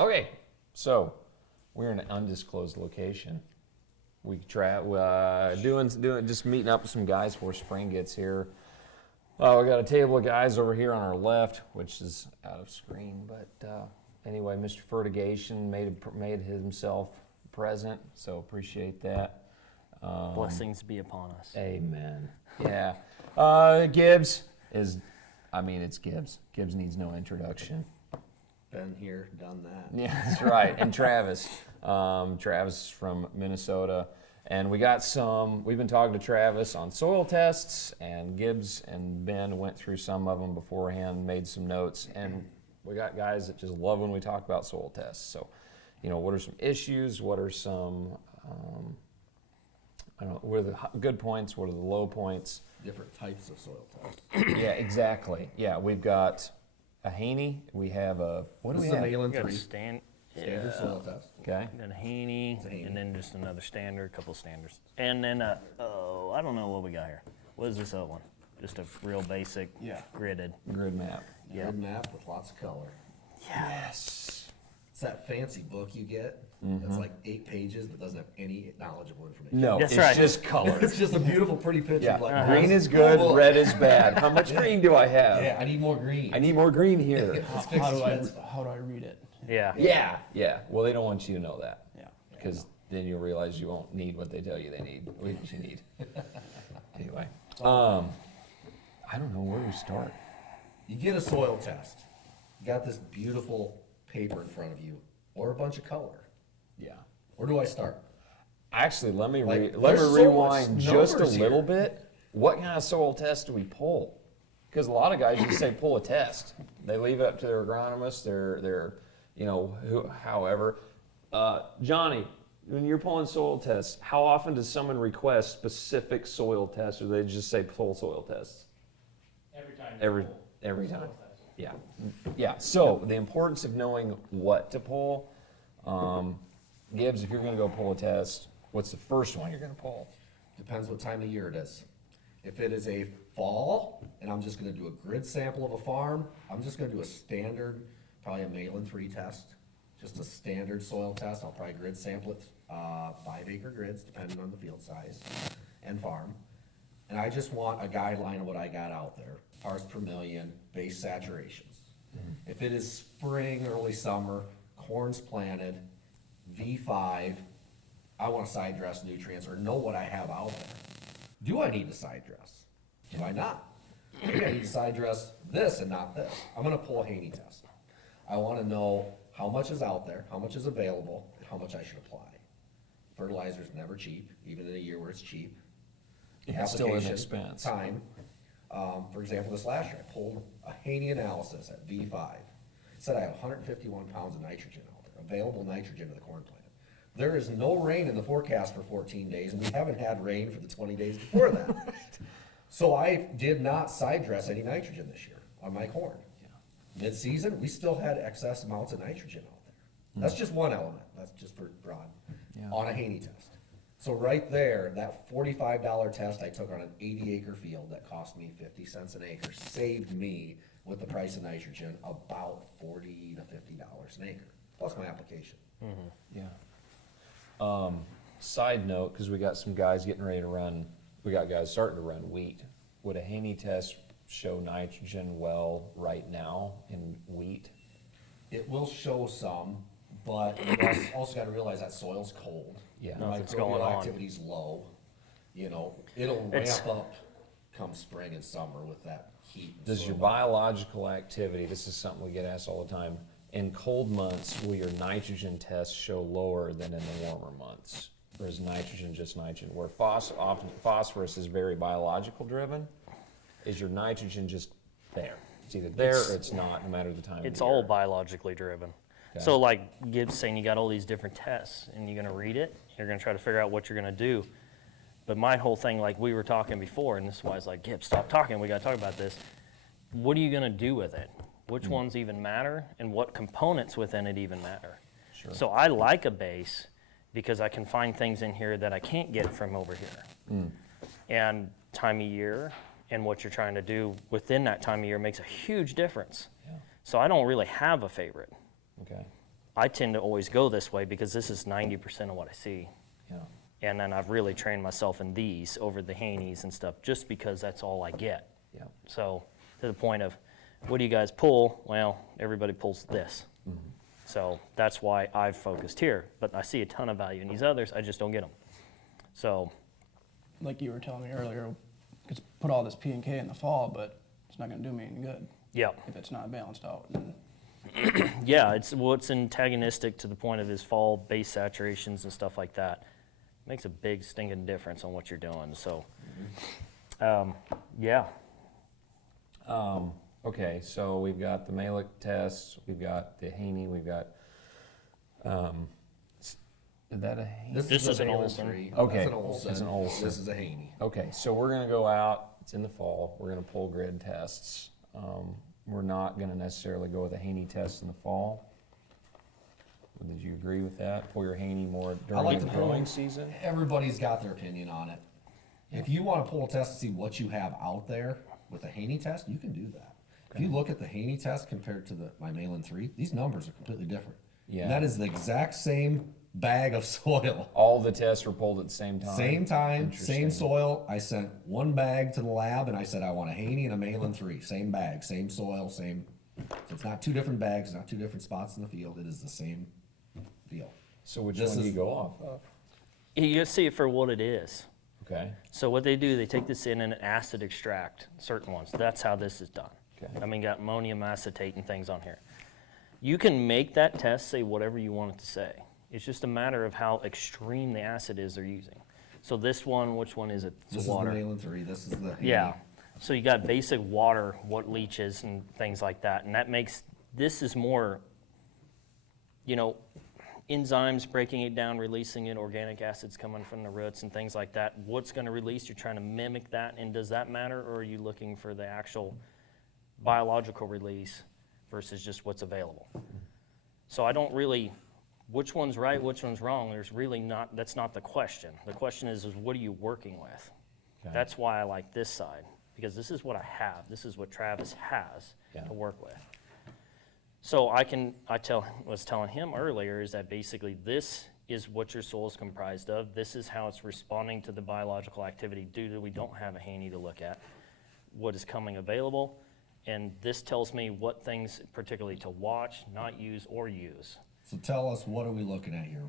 Okay, so we're in an undisclosed location. We doing just meeting up with some guys before spring gets here. We got a table of guys over here on our left, which is out of screen, but anyway, Mr. Fertigation made himself present, so appreciate that. Blessings be upon us. Amen. Yeah. Gibbs is, it's Gibbs. Gibbs needs no introduction. Been here, done that. Yeah, that's right. And Travis. Travis from Minnesota. And we've been talking to Travis on soil tests, and Gibbs and Ben went through some of them beforehand, made some notes, and we got guys that just love when we talk about soil tests. So, what are some issues? What are some, what are the good points? What are the low points? Different types of soil tests. Yeah, exactly. Yeah, we've got a Haney. We have what do we have? Malin We got a 3 standard soil test. Okay. We got a Haney, and then just another standard, couple standards. And then, I don't know what we got here. What is this other one? Just a real basic gridded. Grid map. Yeah. Grid map with lots of color. Yes. It's that fancy book you get. It's like 8 pages, but doesn't have any knowledgeable information. No, That's it's right. just color. It's just a beautiful, pretty picture. Yeah. Like, Green is good, book. red is bad. How much green do I have? Yeah, I need more green. I need more green here. How do I read it? Yeah. Yeah. Well, they don't want you to know that. Yeah. Because then you'll realize you won't need what they tell you they need. What you need. Anyway, I don't know where to start. You get a soil test. You got this beautiful paper in front of you, or a bunch of color. Yeah. Where do I start? Actually, let me Like, let me there's so rewind much just a numbers little here. bit. What kind of soil test do we pull? Because a lot of guys just say pull a test. They leave it up to their agronomist, their however. Johnny, when you're pulling soil tests, how often does someone request specific soil tests, or they just say pull soil tests? Every time. Every time. Yeah. Yeah. So the importance of knowing what to pull. Gibbs, if you're going to go pull a test, what's the first one you're going to pull? Depends what time of year it is. If it is a fall, and I'm just gonna do a grid sample of a farm, I'm just gonna do a standard, probably a Malin 3 test, just a standard soil test. I'll probably grid sample it, 5-acre grids, depending on the field size and farm. And I just want a guideline of what I got out there, parts per million, base saturations. If it is spring, early summer, corn's planted, V5, I want to side dress nutrients or know what I have out there. Do I need to side dress? Do I not? Maybe I need to side dress this and not this. I'm gonna pull a Haney test. I wanna know how much is out there, how much is available, and how much I should apply. Fertilizer's never cheap, even in a year where it's cheap. Yeah, it's still an Application, expense. Time. For example, this last year, I pulled a Haney analysis at V5. It said I have 151 pounds of nitrogen out there, available nitrogen to the corn plant. There is no rain in the forecast for 14 days, and we haven't had rain for the 20 days before that. So I did not side dress any nitrogen this year on my corn. Mid-season, we still had excess amounts of nitrogen out there. That's just one element, that's just for broad, on a Haney test. So right there, that $45 test I took on an 80-acre field that cost me 50 cents an acre saved me, with the price of nitrogen, about $40 to $50 an acre, plus my application. Yeah. Side note, because we got some guys getting ready to run, we got guys starting to run wheat. Would a Haney test show nitrogen well right now in wheat? It will show some, but you also gotta realize that soil's cold. Yeah. Nothing's going Microbial on. activity's low. It'll It's- ramp up come spring and summer with that heat. and Does your soil. biological activity, this is something we get asked all the time, in cold months, will your nitrogen tests show lower than in the warmer months? Or is nitrogen just nitrogen? Where phosphorus is very biological driven, is your nitrogen just there? It's either there or it's not, no matter the time of the year. It's all biologically driven. Okay. So like Gibbs saying, you got all these different tests, and you're gonna read it, you're gonna try to figure out what you're gonna do. But my whole thing, like we were talking before, and this is why I was like, Gibbs, stop talking, we gotta talk about this. What are you gonna do with it? Which ones even matter, and what components within it even matter? Sure. So I like a base because I can find things in here that I can't get from over here. And time of year and what you're trying to do within that time of year makes a huge difference. Yeah. So I don't really have a favorite. Okay. I tend to always go this way because this is 90% of what I see. Yeah. And then I've really trained myself in these over the Haneys and stuff, just because that's all I get. Yeah. So to the point of, what do you guys pull? Well, everybody pulls this. So that's why I've focused here. But I see a ton of value in these others. I just don't get them. So Like you were telling me earlier, we could put all this P and K in the fall, but it's not going to do me any good yeah, if it's not balanced out. And yeah, it's antagonistic to the point of his fall base saturations and stuff like that. Makes a big stinking difference on what you're doing. So, yeah. Okay, so we've got the Malick tests, we've got the Haney, we've got, is that a Haney? This a is an Malin Olsen. 3. Okay, That's an Olsen. it's an Olsen. This is a Haney. Okay, so we're gonna go out, it's in the fall, we're gonna pull grid tests. We're not gonna necessarily go with a Haney test in the fall. Did you agree with that? Pull your Haney more during like the to pull- growing season? Everybody's got their opinion on it. If you want to pull a test to see what you have out there with a Haney test, you can do that. If you look at the Haney test compared to my Malin 3, these numbers are completely different. Yeah. And that is the exact same bag of soil. All the tests were pulled at the same time? Same time, Interesting. same soil. I sent one bag to the lab and I said, I want a Haney and a Malin 3. Same bag, same soil, same. So it's not two different bags, not two different spots in the field. It is the same deal. So which This one do you is- go off of? You gotta see it for what it is. Okay, So what they do, they take this in and acid extract certain ones. That's how this is done. Okay. I mean, got ammonium acetate and things on here. You can make that test say whatever you want it to say. It's just a matter of how extreme the acid is they're using. So this one, which one is it? It's This water. is the Malin 3. This is the Haney. Yeah. So you got basic water, what leaches and things like that. And that makes, this is more, enzymes breaking it down, releasing it, organic acids coming from the roots and things like that. What's going to release? You're trying to mimic that. And does that matter? Or are you looking for the actual biological release versus just what's available? So I don't really, which one's right, which one's wrong? There's really not, that's not the question. The question is what are you working with? Okay. That's why I like this side, because this is what I have. This is what Travis has Yeah. to work with. So was telling him earlier is that basically this is what your soil is comprised of. This is how it's responding to the biological activity due to we don't have a Haney to look at, what is coming available. And this tells me what things particularly to watch, not use, or use. So tell us, what are we looking at here?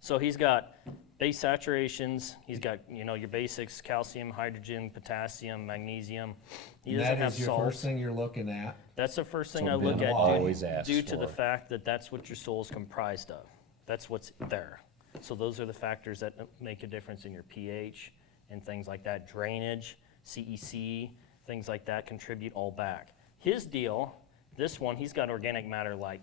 So he's got base saturations, he's got, your basics, calcium, hydrogen, potassium, magnesium. He doesn't That have is your salts. first thing you're looking at. That's the first thing So I look Ben at always asks due to the for. fact that that's what your soil is comprised of. That's what's there. So those are the factors that make a difference in your pH and things like that. Drainage, CEC, things like that contribute all back. His deal, this one, he's got organic matter like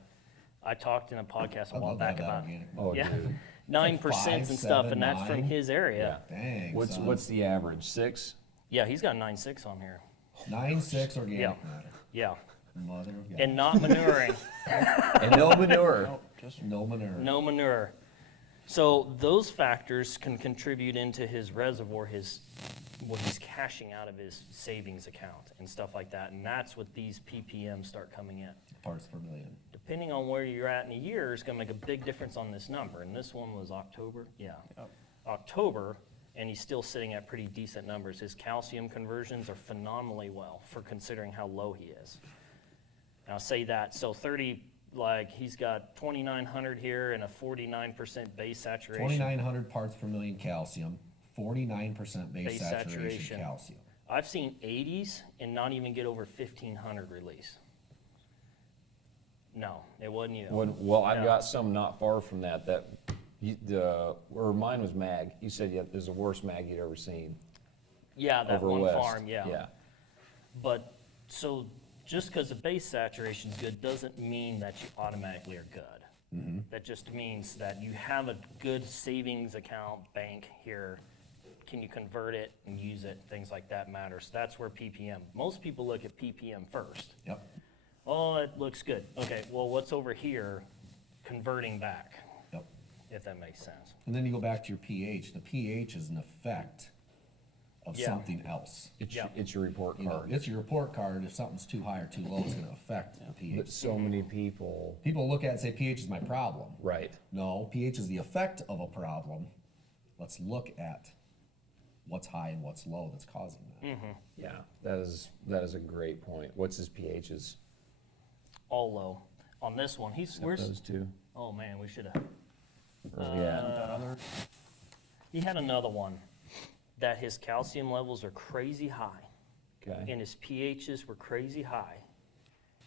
I talked in a podcast a I'd while love to have back that about. organic. Oh, Yeah, dude. 9% and 5, stuff, 7, and that's from 9. his area. Dang, What's son. what's the average? 6? Yeah, he's got 9.6 on here. 9.6 organic Yeah. matter. Yeah, Mother of God. and not manuring. And no manure. just no manure. No manure. So those factors can contribute into his reservoir, what he's cashing out of his savings account and stuff like that. And that's what these ppm start coming in. Parts per million. Depending on where you're at in a year is going to make a big difference on this number. And this one was October. Yeah. Yep. October, and he's still sitting at pretty decent numbers. His calcium conversions are phenomenally well for considering how low he is. Now say that, so 30, he's got 2,900 here and a 49% base saturation. 2,900 parts per million calcium, 49% base Base saturation saturation. calcium. I've seen 80s and not even get over 1,500 release. No, it wasn't you. Well, I've No. got some not far from that. Or mine was mag. You said it was the worst mag you'd ever seen. Yeah, that over one west. farm, yeah. Yeah. But, so just because the base saturation's good doesn't mean that you automatically are good. That just means that you have a good savings account bank here. Can you convert it and use it? Things like that matter. So that's where ppm. Most people look at ppm first. Yep. Oh, it looks good. Okay, well, what's over here converting back, Yep. if that makes sense? And then you go back to your pH. The pH is an effect of Yeah. something else. It's your report You know, card. it's your report card. If something's too high or too low, it's gonna affect the But pH. so many people, People look at it and say pH is my problem. right? No, pH is the effect of a problem. Let's look at what's high and what's low that's causing that. Yeah, that is a great point. What's his pHs? All low. On this one, where's, Those two. oh man, we should have. Yeah. That other, He had another one that his calcium levels are crazy high Okay. and his pHs were crazy high.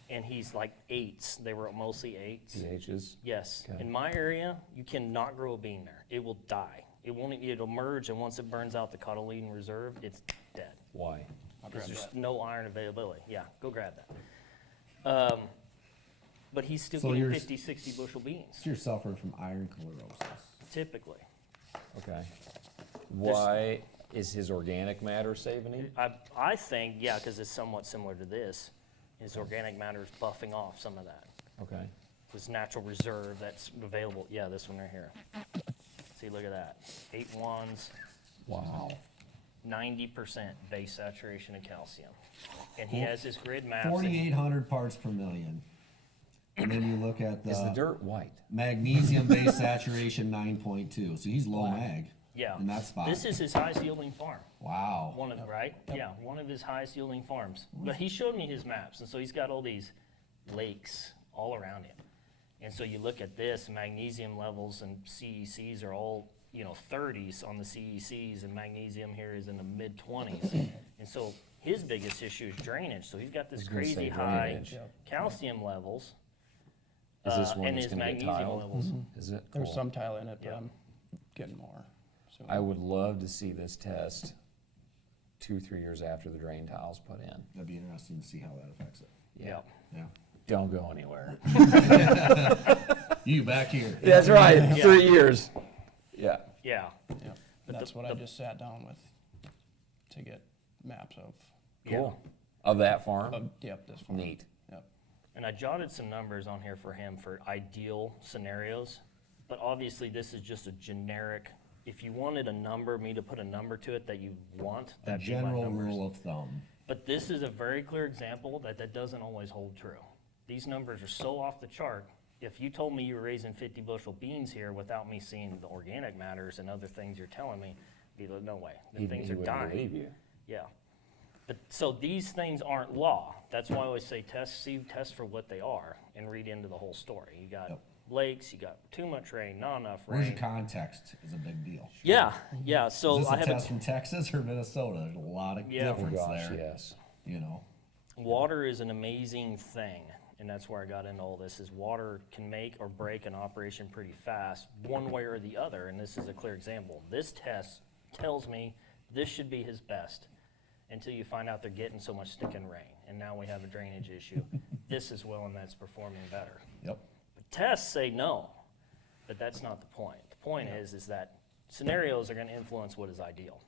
And he's like 8s. They were mostly 8s. pHs. Yes. Okay. In my area, you cannot grow a bean there. It will die. It'll merge, and once it burns out the cotyledon reserve, it's dead. Why? Because there's no iron availability. Yeah, go grab that. But he's still So getting you're- 50, 60 bushel beans, So you're suffering from iron chlorosis. typically. Okay. Why is his organic matter saving him? I think, yeah, because it's somewhat similar to this. His organic matter is buffing off some of that. Okay. This natural reserve that's available. Yeah, this one right here. See, look at that. 8-1s, Wow. 90% base saturation of calcium. And he has his grid maps. 4,800 parts per million. And then you look at Is the the dirt white? magnesium base saturation 9.2. So he's low mag. Yeah. In that spot. This is his highest yielding farm. Wow. One of, right? Yeah, one of his highest yielding farms. But he showed me his maps, and so he's got all these lakes all around him. And so you look at this, magnesium levels and CECs are all, 30s on the CECs, and magnesium here is in the mid-20s. And so his biggest issue is drainage. So he's got this was gonna say crazy high drainage. calcium levels. Is this one and that's his gonna get magnesium tiled? levels. Is it? there's Cool. some tile in it, but Yeah. I'm getting more. So I would love to see this test 2-3 years after the drain tile's put in. That'd be interesting to see how that affects it. Yeah. Yeah. Don't go anywhere. You back here. That's right. Yeah. 3 years. Yeah. Yeah. yeah, But that's the- what I the- just sat down with to get maps of. Cool. Of that farm? Yep, this farm. Neat. Yep. And I jotted some numbers on here for him for ideal scenarios, but obviously this is just a generic. If you wanted me to put a number to it that you want, A that'd be my general numbers. rule of thumb. But this is a very clear example that doesn't always hold true. These numbers are so off the chart. If you told me you were raising 50 bushel beans here without me seeing the organic matters and other things you're telling me, I'd be like, no way. The things are wouldn't dying. believe you. Yeah. But so these things aren't law. That's why I always say test for what they are and read into the whole story. You got Yep. lakes, you got too much rain, not enough Where's rain. your context is a big deal. Yeah, yeah. So Is this I a have test from Texas or Minnesota? There's a lot of Yeah. Oh difference gosh, there. yes. You know. water is an amazing thing, and that's where I got into all this. Is water can make or break an operation pretty fast, one way or the other. And this is a clear example. This test tells me this should be his best until you find out they're getting so much sticking rain, and now we have a drainage issue. This is well, and that's performing better. Yep. But tests say no, but that's not the point. The point is that scenarios are going to influence what is ideal.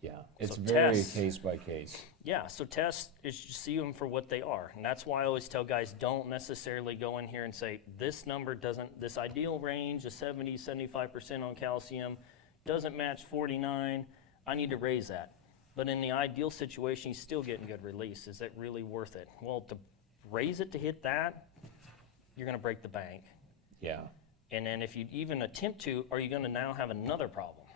Yeah. It's So very tests- case by case. Yeah, so tests is just see them for what they are. And that's why I always tell guys, don't necessarily go in here and say, this number doesn't, this ideal range of 70, 75% on calcium doesn't match 49. I need to raise that. But in the ideal situation, he's still getting good release. Is it really worth it? Well, to raise it to hit that, you're going to break the bank. Yeah. And then if you even attempt to, are you going to now have another problem?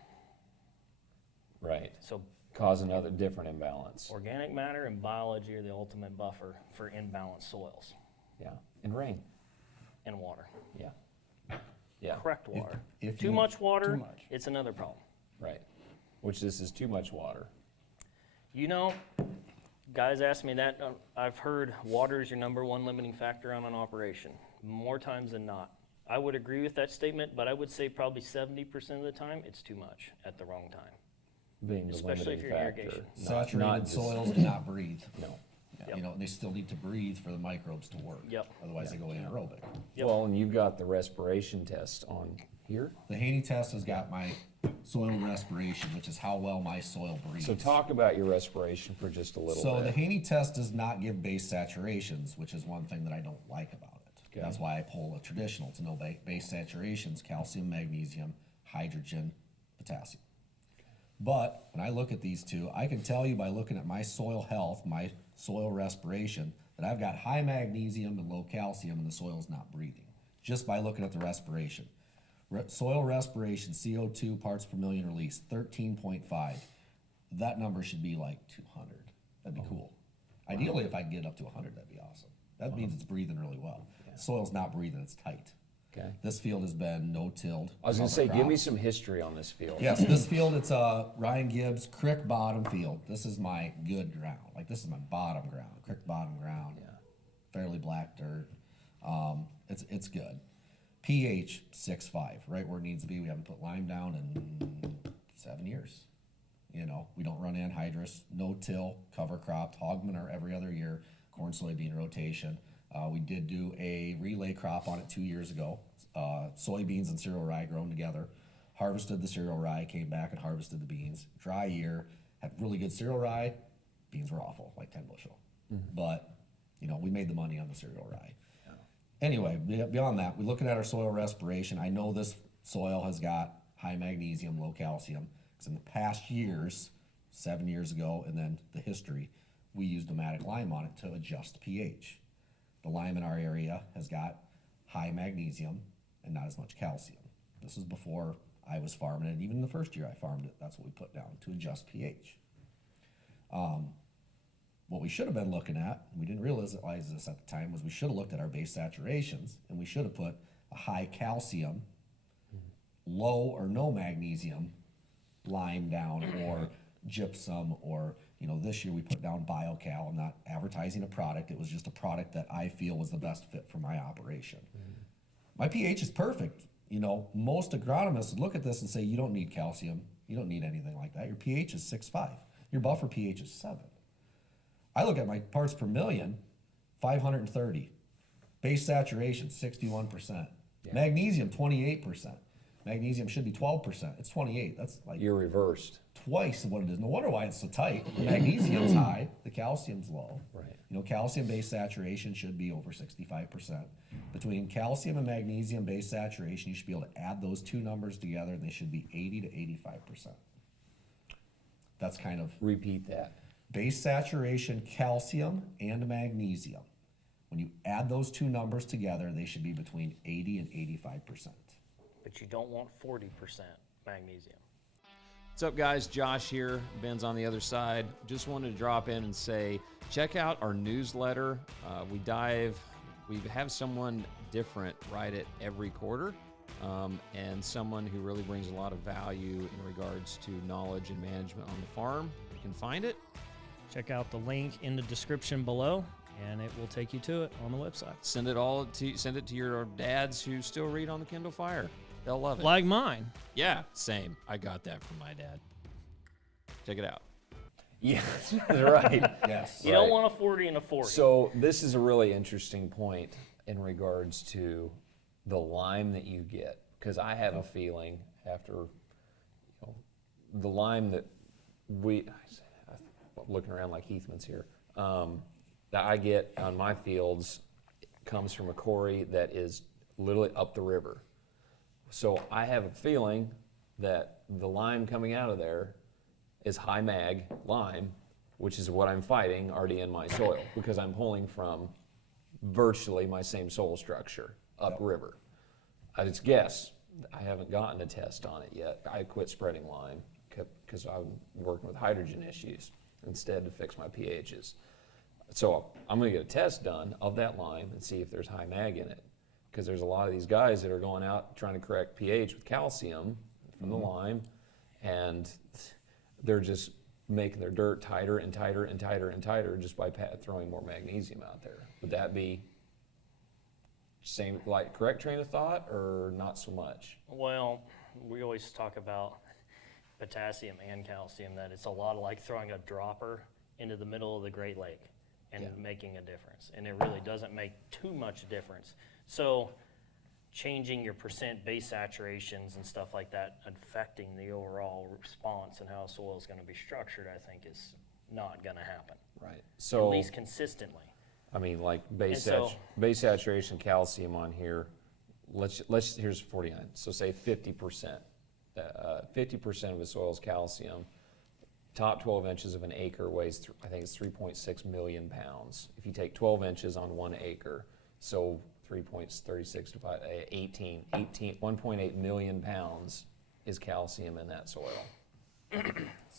Right. So Cause another different imbalance. organic matter and biology are the ultimate buffer for imbalanced soils Yeah. And rain. and water. Yeah. Yeah. Correct water. if Too you- much water, Too much. it's another problem. Right. Which this is too much water. You know, guys ask me that. I've heard water is your number one limiting factor on an operation, more times than not. I would agree with that statement, but I would say probably 70% of the time, it's too much at the wrong time. Being the Especially limiting if you're in factor. irrigation. Saturated not just- soils do not breathe. No. You know, they still need to breathe for the microbes to work. Yep. Otherwise, they go anaerobic. Yep. Well, and you've got the respiration test on here. The Haney test has got my soil respiration, which is how well my soil breathes. So talk about your respiration for just a little So the bit. Haney test does not give base saturations, which is one thing that I don't like about it. Okay. That's why I pull a traditional to know base saturations: calcium, magnesium, hydrogen, potassium. But when I look at these two, I can tell you by looking at my soil health, my soil respiration, that I've got high magnesium and low calcium and the soil's not breathing, just by looking at the respiration. Soil respiration, CO2 parts per million release, 13.5. That number should be like 200. That'd be cool. Ideally, if I could get up to 100, that'd be awesome. That means it's breathing really well. Soil's not breathing, it's tight. Okay. This field has been no-tilled. I was gonna say, cover give me crops. some history on this field. Yes, this field, it's a Ryan Gibbs creek bottom field. This is my good ground. Like, this is my bottom ground, creek bottom ground. Yeah. Fairly black dirt. It's good. pH 6.5, right where it needs to be. We haven't put lime down in 7 years. You know, we don't run anhydrous, no-till, cover cropped, hog manure every other year, corn soybean rotation. We did do a relay crop on it 2 years ago. Soybeans and cereal rye grown together. Harvested the cereal rye, came back and harvested the beans. Dry year, had really good cereal rye. Beans were awful, like 10 bushel. But, you know, we made the money on the cereal rye. Anyway, beyond that, we're looking at our soil respiration. I know this soil has got high magnesium, low calcium, because in the past years, 7 years ago, and then the history, we used Domatic lime on it to adjust pH. The lime in our area has got high magnesium and not as much calcium. This was before I was farming it. Even the first year I farmed it, that's what we put down to adjust pH. What we should have been looking at, we didn't realize this at the time, was we should have looked at our base saturations, and we should have put a high calcium, low or no magnesium lime down, or gypsum, or, you know, this year we put down BioCal. I'm not advertising a product. It was just a product that I feel was the best fit for my operation. My pH is perfect. You know, most agronomists would look at this and say, you don't need calcium. You don't need anything like that. Your pH is 6.5. Your buffer pH is 7. I look at my parts per million, 530. Base saturation, 61%. Magnesium, 28%. Magnesium should be 12%. It's 28. That's like You're reversed. twice what it is. No wonder why it's so tight. The magnesium's high, the calcium's low. Right. You know, calcium base saturation should be over 65%. Between calcium and magnesium base saturation, you should be able to add those two numbers together, and they should be 80 to 85%. That's kind of Repeat that. base saturation, calcium and magnesium. When you add those two numbers together, they should be between 80 and 85%. But you don't want 40% magnesium. What's up, guys? Josh here. Ben's on the other side. Just wanted to drop in and say, check out our newsletter. We have someone different write it every quarter, and someone who really brings a lot of value in regards to knowledge and management on the farm. You can find it. Check out the link in the description below, and it will take you to it on the website. Send it to your dads who still read on the Kindle Fire. They'll love it. Like mine. Yeah, same. I got that from my dad. Check it out. Yeah, that's right. Yes. You don't want a 40 and a 40. So this is a really interesting point in regards to the lime that you get, because I have a feeling after the lime that looking around like Heathman's here, that I get on my fields comes from a quarry that is literally up the river. So I have a feeling that the lime coming out of there is high mag lime, which is what I'm fighting already in my soil, because I'm pulling from virtually my same soil structure upriver. I just guess. I haven't gotten a test on it yet. I quit spreading lime because I'm working with hydrogen issues instead to fix my pHs. So I'm going to get a test done of that lime and see if there's high mag in it, because there's a lot of these guys that are going out trying to correct pH with calcium from the lime, and they're just making their dirt tighter and tighter and tighter and tighter just by throwing more magnesium out there. Would that be same, like, correct train of thought, or not so much? Well, we always talk about potassium and calcium, that it's a lot like throwing a dropper into the middle of the Great Lake and making a difference. And it really doesn't make too much difference. So changing your percent base saturations and stuff like that, affecting the overall response and how soil is going to be structured, I think is not going to happen. Right. So at least consistently. I mean, like base saturation calcium on here. Let's here's 49. So say 50%. 50% of the soil's calcium. Top 12 inches of an acre weighs, I think it's 3.6 million pounds. If you take 12 inches on 1 acre, so 3.36 divided 1.8 million pounds is calcium in that soil.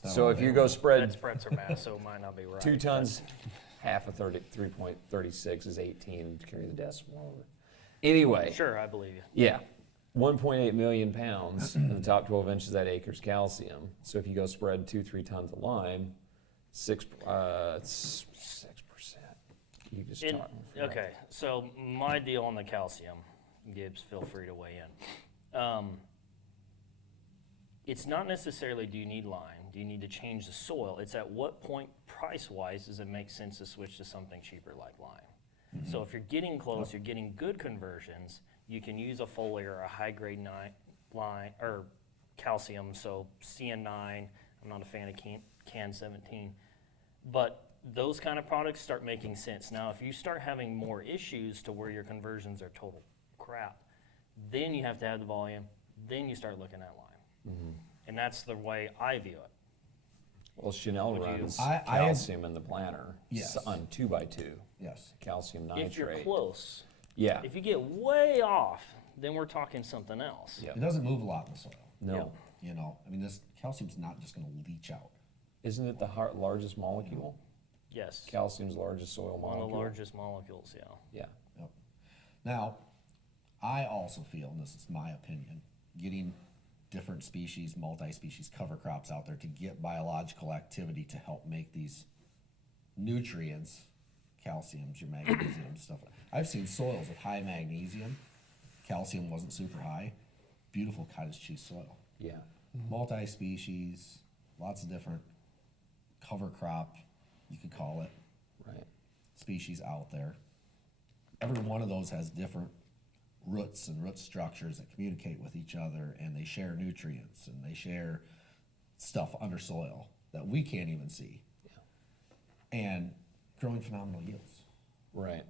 So if you go That spread spreads are mass, so it might not be right. 2 tons, half of 3.36 is 18 to carry the decimal over. Anyway, Sure, I believe you. yeah, 1.8 million pounds in the top 12 inches of that acre's calcium. So if you go spread 2-3 tons of lime, 6%. You just And- talk. okay, so my deal on the calcium, Gibbs, feel free to weigh in. It's not necessarily do you need lime, do you need to change the soil? It's at what point, price-wise, does it make sense to switch to something cheaper like lime? So if you're getting close, you're getting good conversions, you can use a foliar or a high-grade lime or calcium, so CN9. I'm not a fan of CAN 17, but those kind of products start making sense. Now, if you start having more issues to where your conversions are total crap, then you have to have the volume, then you start looking at lime. And that's the way I view it. Well, Chanel Would you- runs I- calcium in the planter Yes. on 2x2, Yes. calcium nitrate. If you're close, Yeah, if you get way off, then we're talking something else. Yeah. It doesn't move a lot in the soil. no. You know, I mean, this calcium's not just gonna leach out. Isn't it the largest molecule? Yes, Calcium's largest soil one molecule. of the largest molecules, yeah. Yeah. Yep. Now, I also feel, and this is my opinion, getting different species, multi-species cover crops out there to get biological activity to help make these nutrients, calciums, your magnesium stuff. I've seen soils with high magnesium, calcium wasn't super high, beautiful cottage cheese soil. Yeah. Multi-species, lots of different cover crop, you could call it, Right. species out there. Every one of those has different roots and root structures that communicate with each other, and they share nutrients and they share stuff under soil that we can't even see. And growing phenomenal yields Right.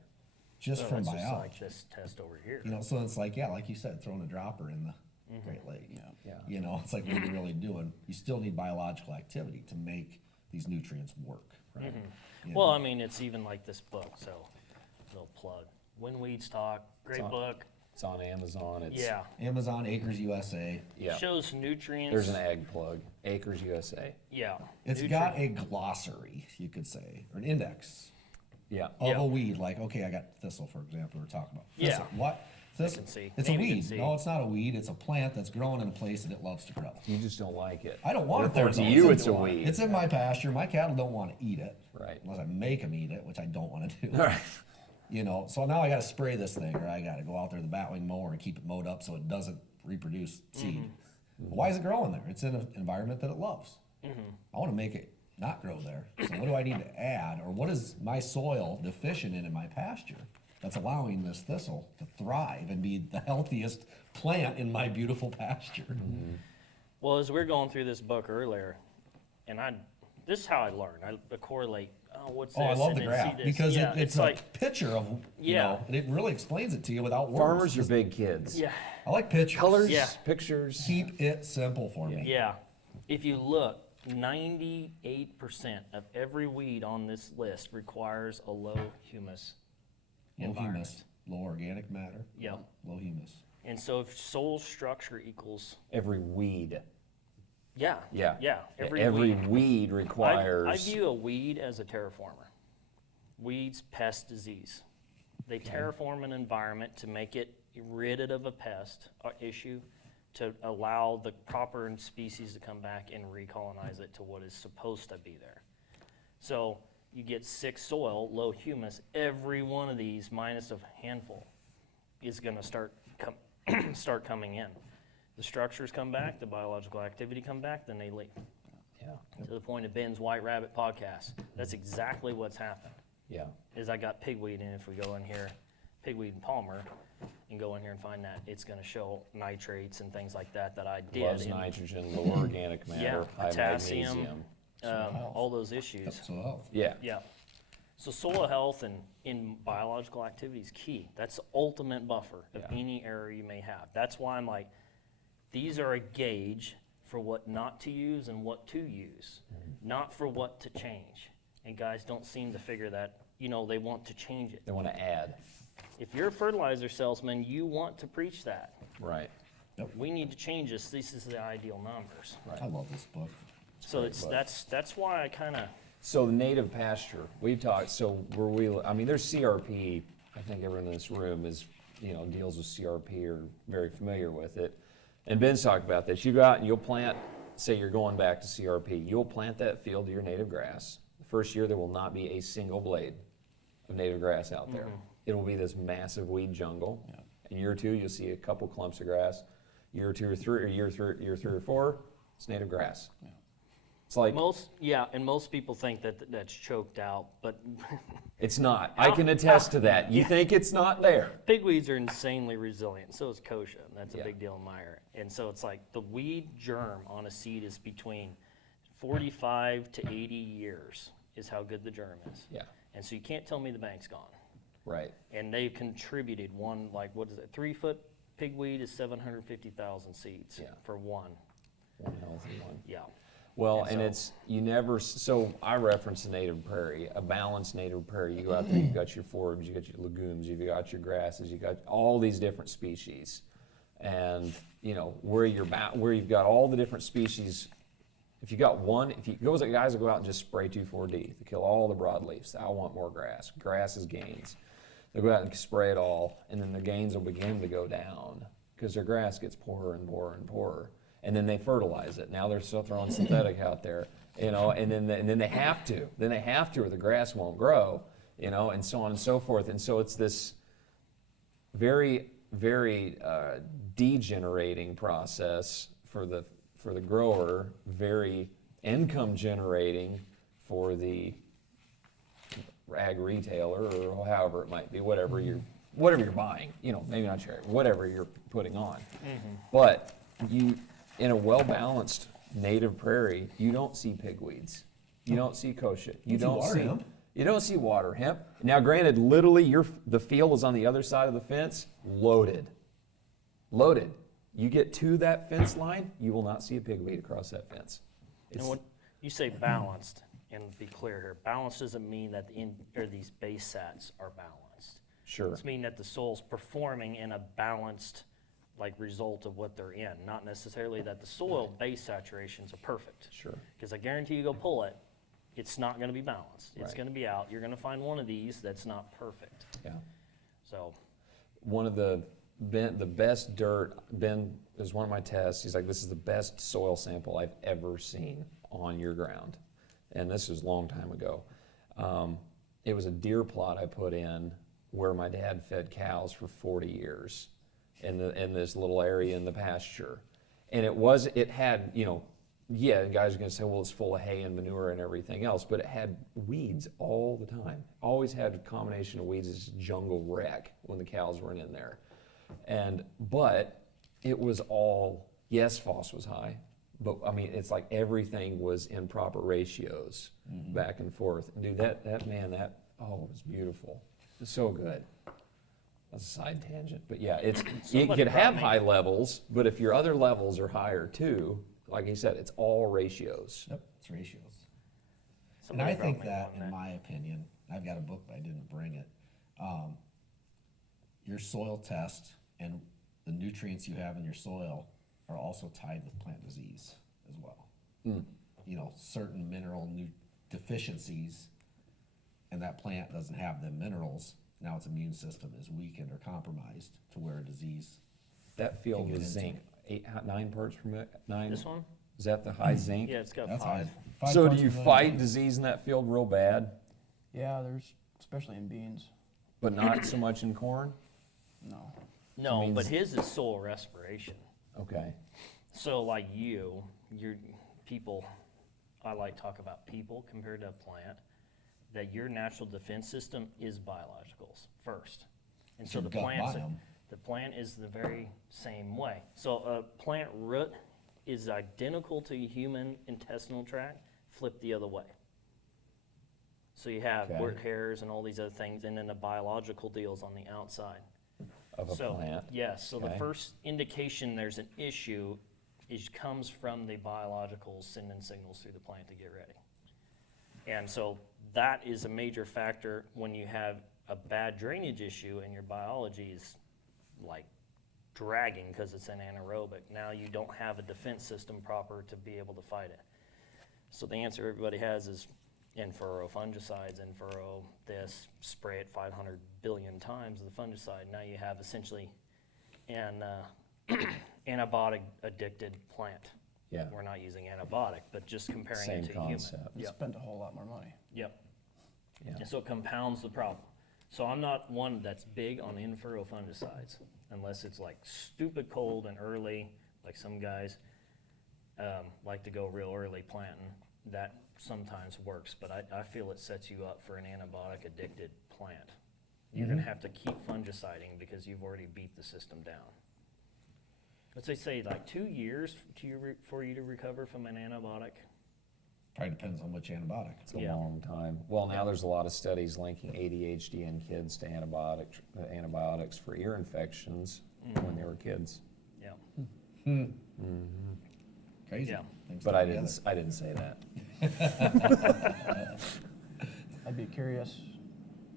just So from that's just biology. like this test over here. You know, so it's like, yeah, like you said, throwing a dropper in the Great Lake. Yeah. Yeah. You know, it's like what you're really doing. You still need biological activity to make these nutrients work. Right. Well, I mean, it's even like this book, so little plug. When Weed Stock, great on- book. It's on Amazon. It's, Yeah, Amazon Acres USA. Yeah. shows nutrients. There's an ag plug. Acres USA. Yeah. It's got a glossary, you could say, or an index Yeah. of Yeah. a weed. Like, okay, I got thistle, for example, we're talking about. Yeah. Thistle. What? Thistle. can see. It's a Amy can weed. see. No, it's not a weed. It's a plant that's growing in a place that it loves to grow. You just don't like it. I don't want it there. Or to though. you, in- it's a weed. It's in my pasture. My cattle don't want to eat it. Right. Unless I make them eat it, which I don't want to do. All right. You know, so now I got to spray this thing, or I got to go out there with the batwing mower and keep it mowed up so it doesn't reproduce seed. Why is it growing there? It's in an environment that it loves. I want to make it not grow there. So what do I need to add, or what is my soil deficient in my pasture that's allowing this thistle to thrive and be the healthiest plant in my beautiful pasture? Well, as we're going through this book earlier, and this is how I learn. I correlate. Oh, what's this? Oh, I love and the then graph see this. because Yeah, it's a like, picture of, you Yeah. know, and it really explains it to you without words. Farmers are Just- big kids. yeah, I like pictures. Colors, Yeah. pictures. Keep it simple for me. yeah. If you look, 98% of every weed on this list requires a low humus Low environment. humus, low organic matter. Yeah. Low humus. And so if soil structure equals, Every weed. yeah, Yeah. yeah, Every weed. weed requires. I view a weed as a terraformer. Weeds, pest, disease. They terraform an environment to make it rid of a pest issue, to allow the proper species to come back and recolonize it to what is supposed to be there. So you get sick soil, low humus. Every one of these, minus a handful, is going to start coming in. The structures come back, the biological activity come back, then they leave. Yeah. To the point of Ben's White Rabbit podcast, that's exactly what's happened. Yeah. Is I got pigweed, and if we go in here, pigweed and palmer, and go in here and find that, it's going to show nitrates and things like that I did. Loves and, nitrogen, low organic matter, Yeah, high potassium. magnesium. all those issues. So health. Yeah. Yeah. So soil health and in biological activity is key. That's the ultimate buffer of Yeah. any error you may have. That's why I'm like, These are a gauge for what not to use and what to use, not for what to change. And guys don't seem to figure that, they want to change it. They want to add. If you're a fertilizer salesman, you want to preach that. Right. We need to change this. This is the ideal numbers. I love this book. So that's why I kind of. So the native pasture, we've talked, there's CRP, I think everyone in this room is, deals with CRP or very familiar with it. And Ben's talked about this. You go out and you'll plant, say you're going back to CRP, you'll plant that field to your native grass. The first year there will not be a single blade of native grass out there. It will be this massive weed jungle. Yeah. In year 2, you'll see a couple clumps of grass. Year 2 or 3, or year 3 or 4, it's native grass. Yeah. It's like And most people think that that's choked out, but it's not. I can attest to that. You think it's not there? pigweeds are insanely resilient. So is kochia. And that's a Yeah. big deal in my area. And so it's like the weed germ on a seed is between 45 to 80 years is how good the germ is. Yeah. And so you can't tell me the bank's gone. Right. And they've contributed 3-foot pigweed is 750,000 seeds Yeah. for one. One healthy one. Yeah. Well, And and so- so I reference a native prairie, a balanced native prairie. You go out there, you've got your forbs, you've got your legumes, you've got your grasses, you've got all these different species. And, where you've got all the different species, if you guys will go out and just spray 2,4-D to kill all the broadleafs. I want more grass. Grass is gains. They'll go out and spray it all, and then the gains will begin to go down because their grass gets poorer and poorer and poorer. And then they fertilize it. Now they're still throwing synthetic out there, and then they have to. Then they have to, or the grass won't grow, and so on and so forth. And so it's this very, very degenerating process for the grower, very income generating for the ag retailer, or however it might be, whatever you're buying, maybe not sure, whatever you're putting on. But in a well-balanced native prairie, you don't see pigweeds. You don't see kochia. You don't see water hemp. Now, granted, literally, the field is on the other side of the fence, loaded. You get to that fence line, you will not see a pigweed across that fence. And when you say balanced, and be clear here, balanced doesn't mean that these base sats are balanced. Sure. It's mean that the soil's performing in a balanced result of what they're in, not necessarily that the soil base saturations are perfect. Sure. Because I guarantee you go pull it, it's not going to be balanced. It's Right. going to be out. You're going to find one of these that's not perfect. Yeah. So, One of the best dirt, Ben is one of my tests. He's like, this is the best soil sample I've ever seen on your ground. And this was a long time ago. It was a deer plot I put in where my dad fed cows for 40 years in this little area in the pasture. And it had, guys are gonna say, well, it's full of hay and manure and everything else, but it had weeds all the time. Always had a combination of weeds, this jungle wreck when the cows weren't in there. But it was all, yes, phos was high, but it's like everything was in proper ratios back and forth. And dude, it was beautiful. It's so good. That's a side tangent, but yeah, it could have high levels, but if your other levels are higher too, like you said, it's all ratios. Yep, it's ratios. And somebody I think brought me that, one in my opinion, I've got a book, but I didn't bring it. Your soil test and the nutrients you have in your soil are also tied with plant disease as well. Certain mineral deficiencies, and that plant doesn't have the minerals. Now its immune system is weakened or compromised to where a disease. That field Can was get into zinc, 9 parts per million. 9. This one? Is that the high zinc? Yeah, it's got That's 5. high. So 5 do you parts per fight million. disease in that field real bad, Yeah, there's, especially in beans. but not so much in corn? No. No, means- but his is soil respiration. Okay. So like your people, I like to talk about people compared to a plant, that your natural defense system is biologicals first. And so Your the gut plant biome. is the very same way. So a plant root is identical to a human intestinal tract, flipped the other way. So you have Okay. wart hairs and all these other things, and then the biological deals on the outside. of a plant. Yes, so the Okay. first indication there's an issue comes from the biologicals sending signals through the plant to get ready. And so that is a major factor when you have a bad drainage issue and your biology is like dragging because it's an anaerobic. Now you don't have a defense system proper to be able to fight it. So the answer everybody has is in-furrow fungicides, in-furrow this, spray it 500 billion times the fungicide. Now you have essentially an antibiotic addicted plant. Yeah. We're not using antibiotic, but just comparing Same it to human. concept. You Yep. spent a whole lot more money. Yep. Yeah. And so it compounds the problem. So I'm not one that's big on in-furrow fungicides, unless it's like stupid cold and early, like some guys like to go real early planting. That sometimes works, but I feel it sets you up for an antibiotic addicted plant. You're gonna have to keep fungiciding because you've already beat the system down. Let's say like 2 years for you to recover from an antibiotic. Probably depends on which antibiotic. It's a Yeah. long time. Well, now there's a lot of studies linking ADHD in kids to antibiotics for ear infections when they were kids. Yeah. Crazy. Yeah. Things But come I together. didn't say that. I'd be curious,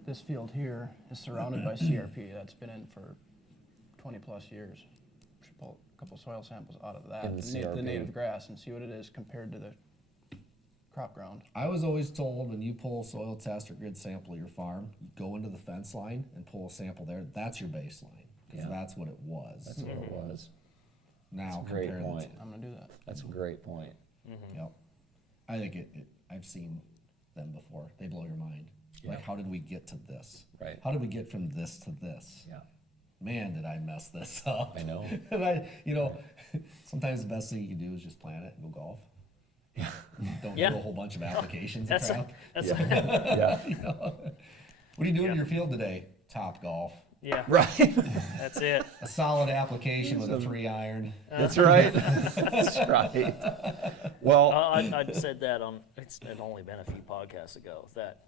this field here is surrounded by CRP that's been in for 20 plus years. Should pull a couple soil samples out of that, In the CRP. the native grass, and see what it is compared to the crop ground. I was always told when you pull a soil test or grid sample of your farm, you go into the fence line and pull a sample there. That's your baseline, because Yeah. that's what it was. That's what it was. Now That's a great compare point. I'm gonna do that. That's a great point. Yep. I think I've seen them before. They blow your mind. Like, Yeah. how did we get to this? Right. How did we get from this to this? Yeah. Man, did I mess this up. I know. And sometimes the best thing you can do is just plant it and go golf. Don't Yeah. do a whole bunch of applications That's and crap. that's Yeah. What are you doing in your field today? Top golf. yeah. Right. That's it. A solid application with a 3-iron. That's right. That's right. Well, I'd said that it only been a few podcasts ago, that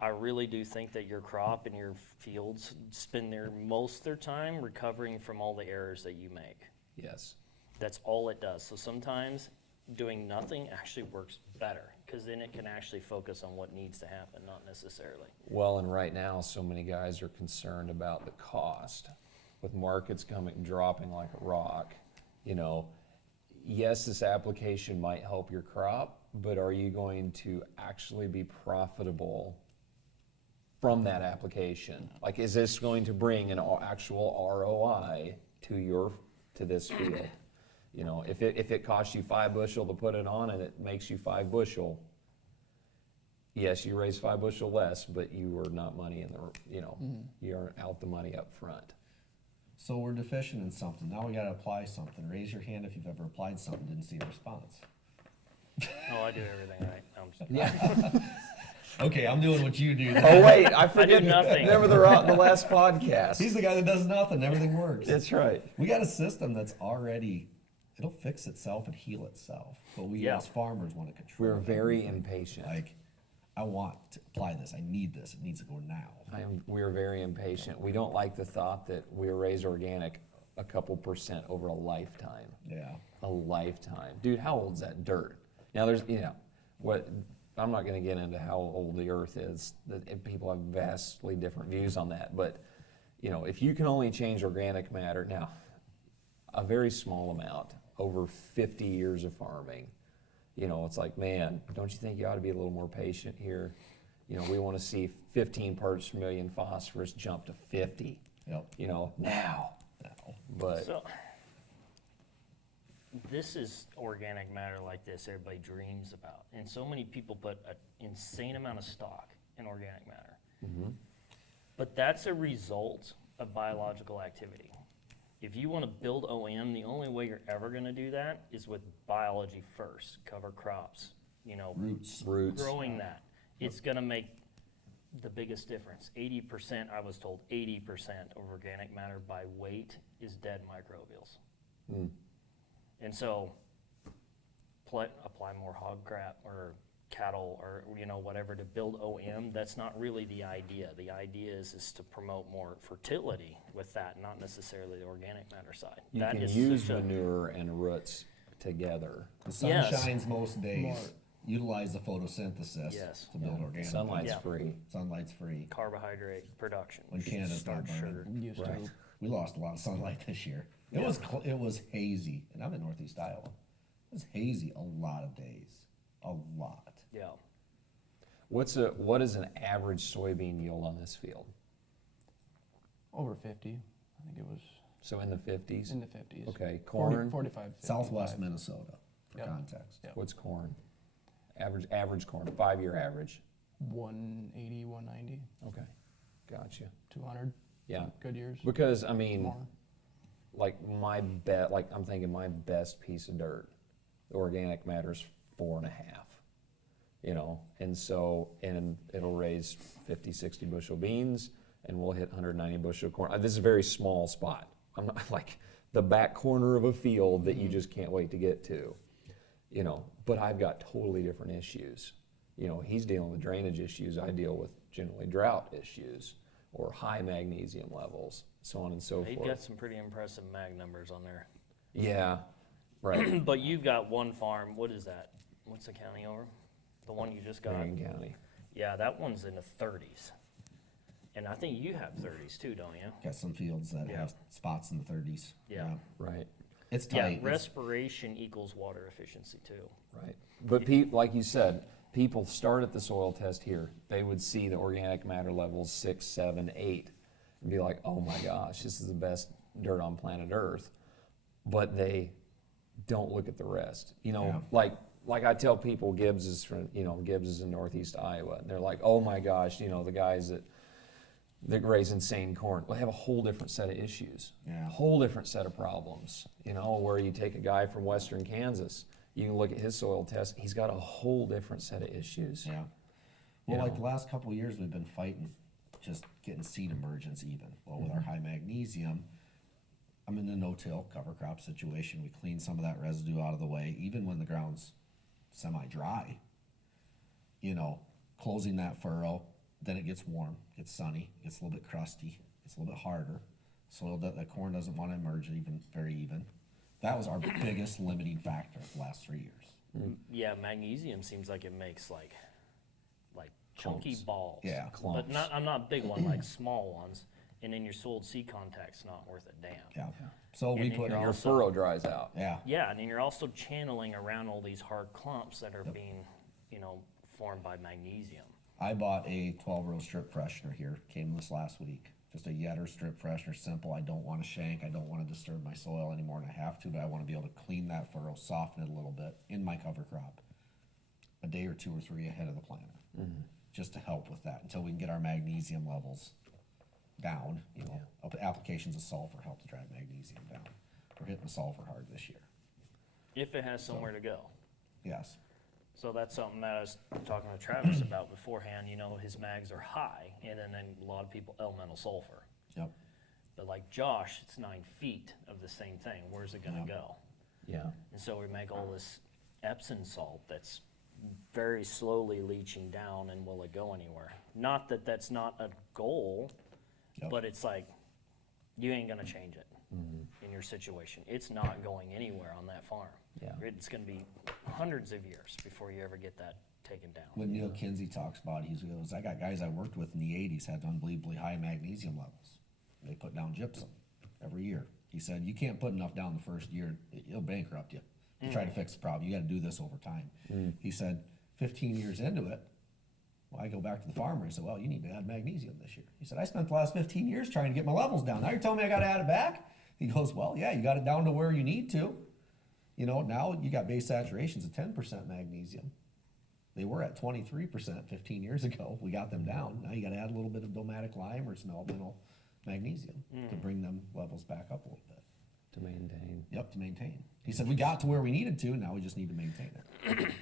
I really do think that your crop and your fields spend most of their time recovering from all the errors that you make. yes. That's all it does. So sometimes doing nothing actually works better, because then it can actually focus on what needs to happen, not necessarily. Well, and right now, so many guys are concerned about the cost. With markets dropping like a rock, yes, this application might help your crop, but are you going to actually be profitable from that application? Like, is this going to bring an actual ROI to this field? If it costs you 5 bushel to put it on and it makes you 5 bushel, yes, you raise 5 bushel less, but you are not money in the, you aren't out the money up front. So we're deficient in something. Now we gotta apply something. Raise your hand if you've ever applied something, didn't see a response. Oh, I do everything right. I'm just, Okay, I'm doing what you do. Oh wait, I forget. nothing. Remember the last podcast? He's the guy that does nothing. Everything works. That's right. We got a system that's already, it'll fix itself and heal itself. But we Yeah. as farmers want to control We're very everything. impatient. Like, I want to apply this. I need this. It needs to go now. We're very impatient. We don't like the thought that we're raised organic a couple % over a lifetime. Yeah. A lifetime. Dude, how old's that dirt? Now there's, I'm not gonna get into how old the earth is. People have vastly different views on that. But, if you can only change organic matter, now, a very small amount, over 50 years of farming, it's like, man, don't you think you ought to be a little more patient here? We want to see 15 parts per million phosphorus jump to 50, Yep. now. Now. But so this is organic matter like this everybody dreams about. And so many people put an insane amount of stock in organic matter. But that's a result of biological activity. If you want to build OM, the only way you're ever going to do that is with biology first. Cover crops, Roots. growing that. It's going to make the biggest difference. 80%, I was told 80% of organic matter by weight is dead microbials. And so apply more hog crap or cattle or, you know, whatever to build OM, that's not really the idea. The idea is to promote more fertility with that, not necessarily the organic matter side. You That can is use such a- manure and roots together. The sun Yes. shines most days. More. Utilize the photosynthesis Yes. to build organic. Sunlight's Yeah. free. Sunlight's free. carbohydrate production. When Canada started starch burning. sugar. Used Right. to. We lost a lot of sunlight this year. It was hazy, and I'm in Northeast Iowa. It was hazy a lot of days, a lot. Yeah. What is an average soybean yield on this field? Over 50. I think it was So in the 50s? in the 50s. Okay, 40, corn? 45, 55. Southwest Minnesota, for Yep. context. Yep. What's corn? Average corn, 5-year average. 180, 190, Okay, gotcha. 200. Yeah, Good years. because I mean, More. like I'm thinking my best piece of dirt, the organic matter's 4.5. You know, and it'll raise 50, 60 bushel beans, and we'll hit 190 bushel of corn. This is a very small spot. I'm not like the back corner of a field that you just can't wait to get to. You know, but I've got totally different issues. You know, he's dealing with drainage issues. I deal with generally drought issues or high magnesium levels, so on and so You've forth. got some pretty impressive mag numbers on there. Yeah, right. But you've got one farm, what is that? What's the county over? The one you just got? Marion County. Yeah, that one's in the 30s. And I think you have 30s too, don't you? Got some fields that Yeah. have spots in the 30s. Yeah. Right, It's Yeah, tight. respiration equals water efficiency too. right. But like you said, people start at the soil test here. They would see the organic matter levels 6, 7, 8, and be like, "Oh my gosh, this is the best dirt on planet Earth." But they don't look at the rest. You know, Yeah. like I tell people, Gibbs is in Northeast Iowa, and they're like, "Oh my gosh, you know, the guys that raise insane corn." Well, they have a whole different set of issues, Yeah. whole different set of problems. You know, where you take a guy from Western Kansas, you can look at his soil test. He's got a whole different set of issues. Yeah. Well, You like know. the last couple of years, we've been fighting just getting seed emergence even. Well, with our high magnesium, I'm in a no-till cover crop situation. We clean some of that residue out of the way, even when the ground's semi-dry. You know, closing that furrow, then it gets warm, gets sunny, gets a little bit crusty, gets a little bit harder. Soil that the corn doesn't want to emerge very even. That was our biggest limiting factor the last 3 years. Yeah, magnesium seems like it makes like chunky Clumps. balls. Yeah. But I'm not big one, like small ones. And then your soiled seed contact's not worth a damn. Yeah. So And we then put you're Your also- furrow dries out. yeah. Yeah, and then you're also channeling around all these hard clumps that are being, formed by magnesium. I bought a 12-row strip freshener here, came this last week. Just a Yetter strip freshener, simple. I don't want to shank, I don't want to disturb my soil any more than I have to, but I want to be able to clean that furrow, soften it a little bit in my cover crop. A day or 2 or 3 ahead of the planter, just to help with that until we can get our magnesium levels down. You know, applications of sulfur help to drive magnesium down. We're hitting the sulfur hard this year. If it has somewhere to go. Yes. So that's something that I was talking to Travis about beforehand, his mags are high, and then a lot of people, elemental sulfur. Yep. But like Josh, it's 9 feet of the same thing, where's it gonna Yeah. go? Yeah. And so we make all this Epsom salt that's very slowly leaching down, and will it go anywhere? Not that that's not a goal, Yep. but it's like, you ain't gonna change it in your situation. It's not going anywhere on that farm. Yeah. It's gonna be hundreds of years before you ever get that taken down. When Neil Kinsey talks about it, he goes, I got guys I worked with in the 80s had unbelievably high magnesium levels. They put down gypsum every year. He said, you can't put enough down the first year, it'll bankrupt you. You try to fix the problem, you gotta do this over time. He said, 15 years into it, well, I go back to the farmer, I said, well, you need to add magnesium this year. He said, I spent the last 15 years trying to get my levels down, now you're telling me I gotta add it back? He goes, well, yeah, you got it down to where you need to. You know, now you got base saturations of 10% magnesium. They were at 23% 15 years ago. We got them down. Now you got to add a little bit of domatic lime or some elemental magnesium to bring them levels back up a little bit. To maintain. Yep, to maintain. He said we got to where we needed to. Now we just need to maintain it.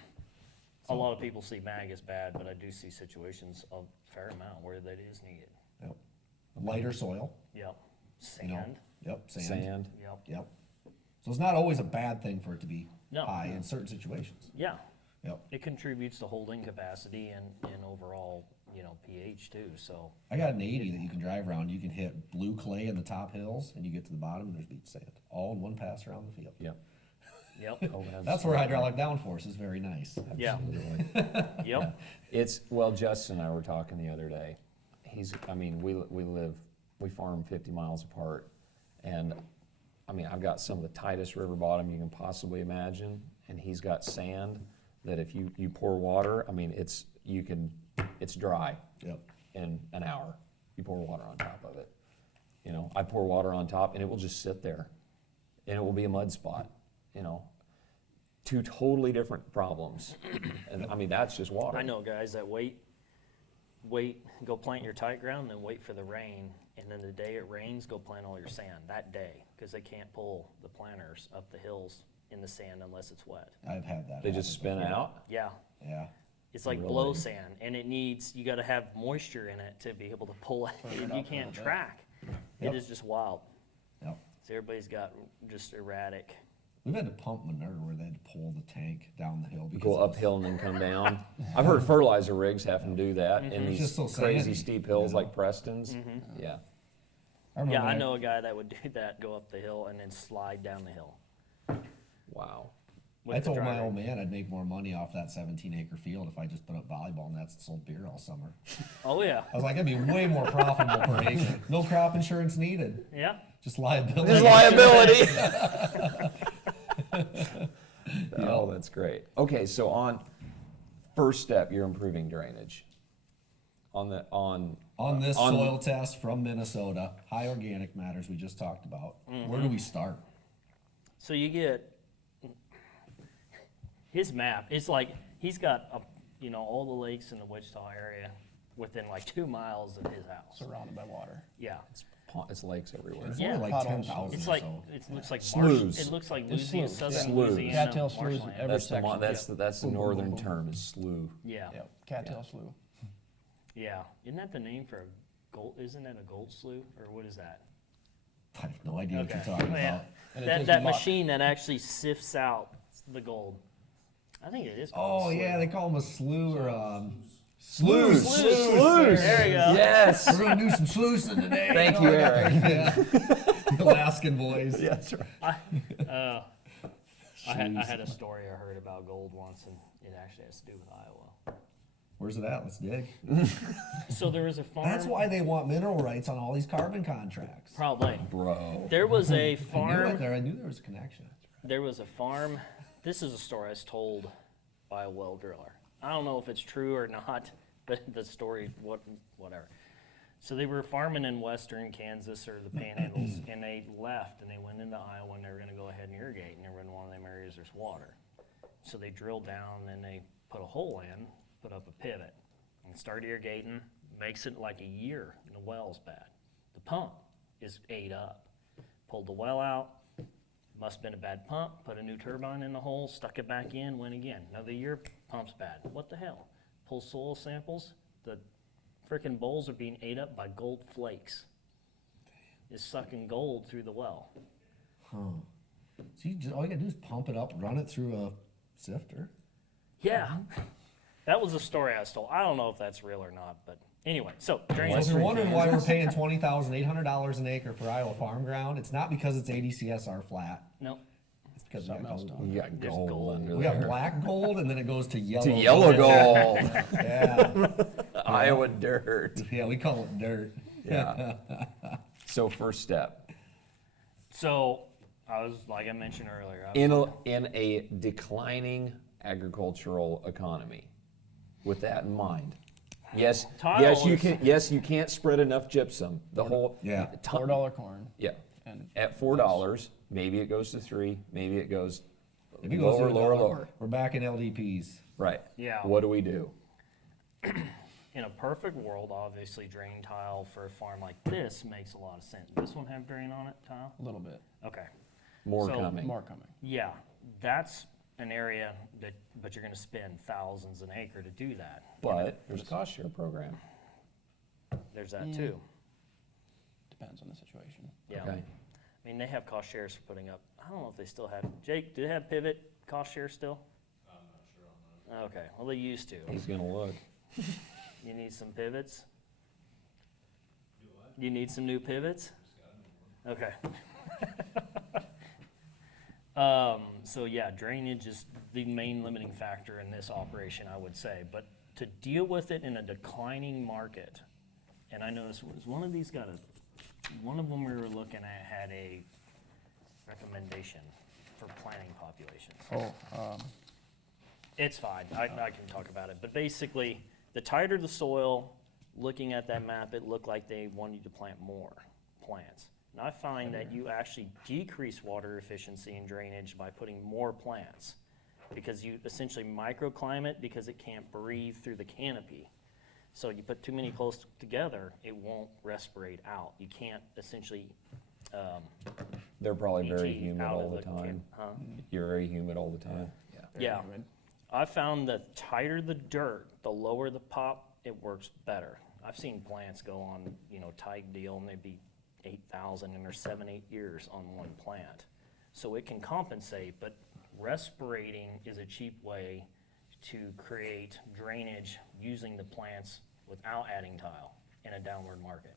A lot of people see mag as bad, but I do see situations a fair amount where that is needed. Yep. Lighter soil. Yep. You know. Sand. Yep. Sand. Yep. Yep. So it's not always a bad thing for it to be No. high in certain situations. Yeah. Yep. It contributes to holding capacity and overall, pH too, so. I got an 80 that you can drive around. You can hit blue clay in the top hills, and you get to the bottom, and there's beach sand, all in one pass around the field. Yep. Yep, Oh, That's where hydraulic downforce is very nice. yeah, Absolutely. yep, Well, Justin and I were talking the other day. We farm 50 miles apart, and I've got some of the tightest river bottom you can possibly imagine, and he's got sand that if you pour water, it's dry Yep. in an hour. You pour water on top of it. I pour water on top, and it will just sit there, and it will be a mud spot. Two totally different problems, and that's just water. I know guys that wait, go plant your tight ground, then wait for the rain, and then the day it rains, go plant all your sand that day, because they can't pull the planters up the hills in the sand unless it's wet. I've had that. They just happen spin before. out. Yeah, Yeah. it's like Really? blow sand, and you gotta have moisture in it to be able to pull it, Clean it and up you a can't little bit. track. Yep. It is just wild. Yep. So everybody's got just erratic. We've had to pump manure where they had to pull the tank down the hill because Go it was- uphill and then come down. I've heard fertilizer rigs having to do that in It's these just so crazy sandy, steep hills you know? like Preston's. Yeah. I remember Yeah, I that- know a guy that would do that, go up the hill and then slide down the hill. Wow. with I the told my driver. old man I'd make more money off that 17-acre field if I just put up volleyball nets and sold beer all summer. Oh, yeah, I was like, it'd be way more profitable per acre. No crop insurance needed, yeah. just liability. There's liability. Oh, that's great. Okay, so on first step, you're improving drainage. On On soil test from Minnesota, high organic matters we just talked about. Where do we start? So you get his map. It's like he's got all the lakes in the Wichita area within like 2 miles of his house. Surrounded by water. Yeah, it's lakes everywhere. It's Yeah. only like Potholes. 10,000 it's or like so. it looks like Sloughs. It looks like It's Louisiana, sloughs, southern yeah. Louisiana. Cattail sloughs, marshland. every That's section. that's the Boom, boom, northern boom, boom. term is slough. Yeah, Yep, cattail slough. yeah. Isn't that the name for a gold? Isn't that a gold slough or what is that? I have no idea what Okay. you're talking Yeah. about. And it That does muck. machine that actually sifts out the gold. I think it is. called Oh a yeah, slough. they call them a slew or Sloughs. Sloughs. There you go. Yes. We're gonna do some sluicing today. Thank you, Eric. Yeah. The Alaskan boys. Yeah, that's right. I had a story I heard about gold once, and it actually has to do with Iowa. Where's it at? Let's dig. So there was a farm. That's why they want mineral rights on all these carbon contracts. Probably. Bro. There was a I knew it farm. there. I knew there was a connection. There was a farm. This is a story I was told by a well driller. I don't know if it's true or not, but the story, whatever. So they were farming in western Kansas or the Panhandles, and they left and they went into Iowa and they were going to go ahead and irrigate, and they were in one of them areas there's water. So they drilled down and they put a hole in, put up a pivot, and start irrigating. Makes it like a year, and the well's bad. The pump is ate up. Pulled the well out. Must have been a bad pump, put a new turbine in the hole, stuck it back in, went again. Another year, pump's bad. What the hell? Pull soil samples, the frickin' bowls are being ate up by gold flakes. It's sucking gold through the well. Huh. So all you gotta do is pump it up, run it through a sifter. Yeah, that was the story I was told. I don't know if that's real or not, but anyway, so So drainage. if you're wondering why we're paying $20,800 an acre for Iowa farm ground, it's not because it's 80 CSR flat. No, It's because we Something got else gold. done. You got There's gold, gold. under We there. got black gold, and then it goes to yellow. to yellow gold. Yeah, Iowa dirt. yeah, we call it dirt. Yeah. So first step. so I was, like I mentioned earlier, In a declining agricultural economy, with that in mind. Yes, Tile yes, you is- can. Yes, you can't spread enough gypsum. The whole Yeah. $4 corn. Yeah, And at $4, maybe it goes to 3, maybe it goes If it goes lower, to lower, $1, lower. We're back in LDPs. Right. Yeah. What do we do? in a perfect world, obviously drain tile for a farm like this makes a lot of sense. This one have drain on it, tile? a little bit. Okay. More So- coming. More coming. Yeah, that's an area that, but you're gonna spend thousands an acre to do that. But there's a cost share program. There's that Yeah. too. Depends on the situation. Yeah. Okay. I mean, they have cost shares for putting up, I don't know if they still have, Jake, do they have pivot cost share still? I'm not sure on Okay, well, they used to. He's gonna look. You need some pivots? You need some new pivots? Okay. So yeah, drainage is the main limiting factor in this operation, I would say. But to deal with it in a declining market, and I noticed was one of these one of them we were looking at had a recommendation for planting populations. It's fine, I can talk about it, but basically, the tighter the soil, looking at that map, it looked like they wanted you to plant more plants. And I find that you actually decrease water efficiency and drainage by putting more plants, because you essentially microclimate it because it can't breathe through the canopy. So you put too many close together, it won't respirate out. You can't essentially, They're probably very ET humid out all of the the time. huh? You're very humid all the time. Yeah. I found that tighter the dirt, the lower the pop, it works better. I've seen plants go on, tight deal, and they'd be 8,000 and they're 7-8 years on one plant. So it can compensate, but respirating is a cheap way to create drainage using the plants without adding tile in a downward market.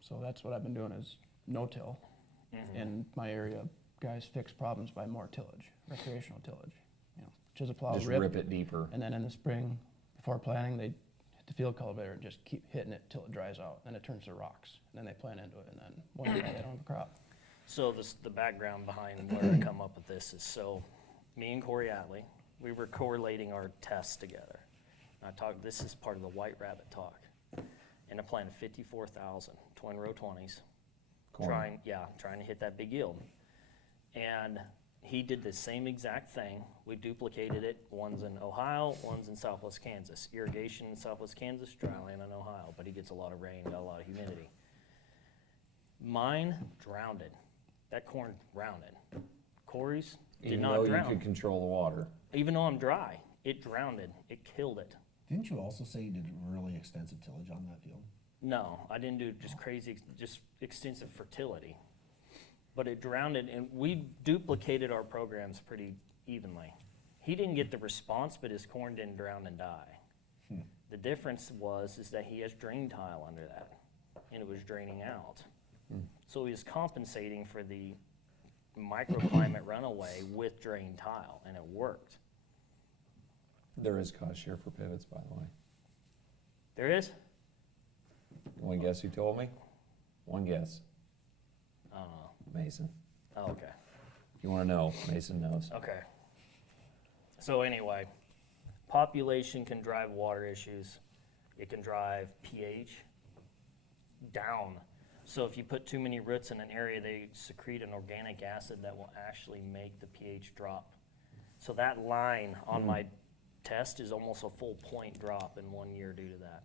So that's what I've been doing is no-till. In my area, guys fix problems by more tillage, recreational tillage. Chisel plow, Just rip it deeper. and then in the spring, before planting, they hit the field cultivator and just keep hitting it till it dries out. Then it turns to rocks, and then they plant into it, and then one year they don't have a crop. So the background behind where I come up with this is, so me and Corey Atlee, we were correlating our tests together. This is part of the White Rabbit talk. And I planted 54,000 twin row 20s, Corn. trying to hit that big yield. And he did the same exact thing. We duplicated it. One's in Ohio, one's in Southwest Kansas. Irrigation in Southwest Kansas, dryland in Ohio, but he gets a lot of rain, got a lot of humidity. Mine drowned it. That corn drowned it. Corey's did Even not though you drown. could control the water. Even though I'm dry, it drowned it. It killed it. Didn't you also say you did really extensive tillage on that field? No, I didn't do just extensive fertility. But it drowned it, and we duplicated our programs pretty evenly. He didn't get the response, but his corn didn't drown and die. The difference is that he has drain tile under that, and it was draining out. So he was compensating for the microclimate runaway with drain tile, and it worked. There is cost share for pivots, by the way. There is? You want to guess who told me? One guess. I don't know. Mason. Oh, okay. You want to know? Mason knows. Okay. So anyway, population can drive water issues. It can drive pH down. So if you put too many roots in an area, they secrete an organic acid that will actually make the pH drop. So that line on my test is almost a full point drop in 1 year due to that.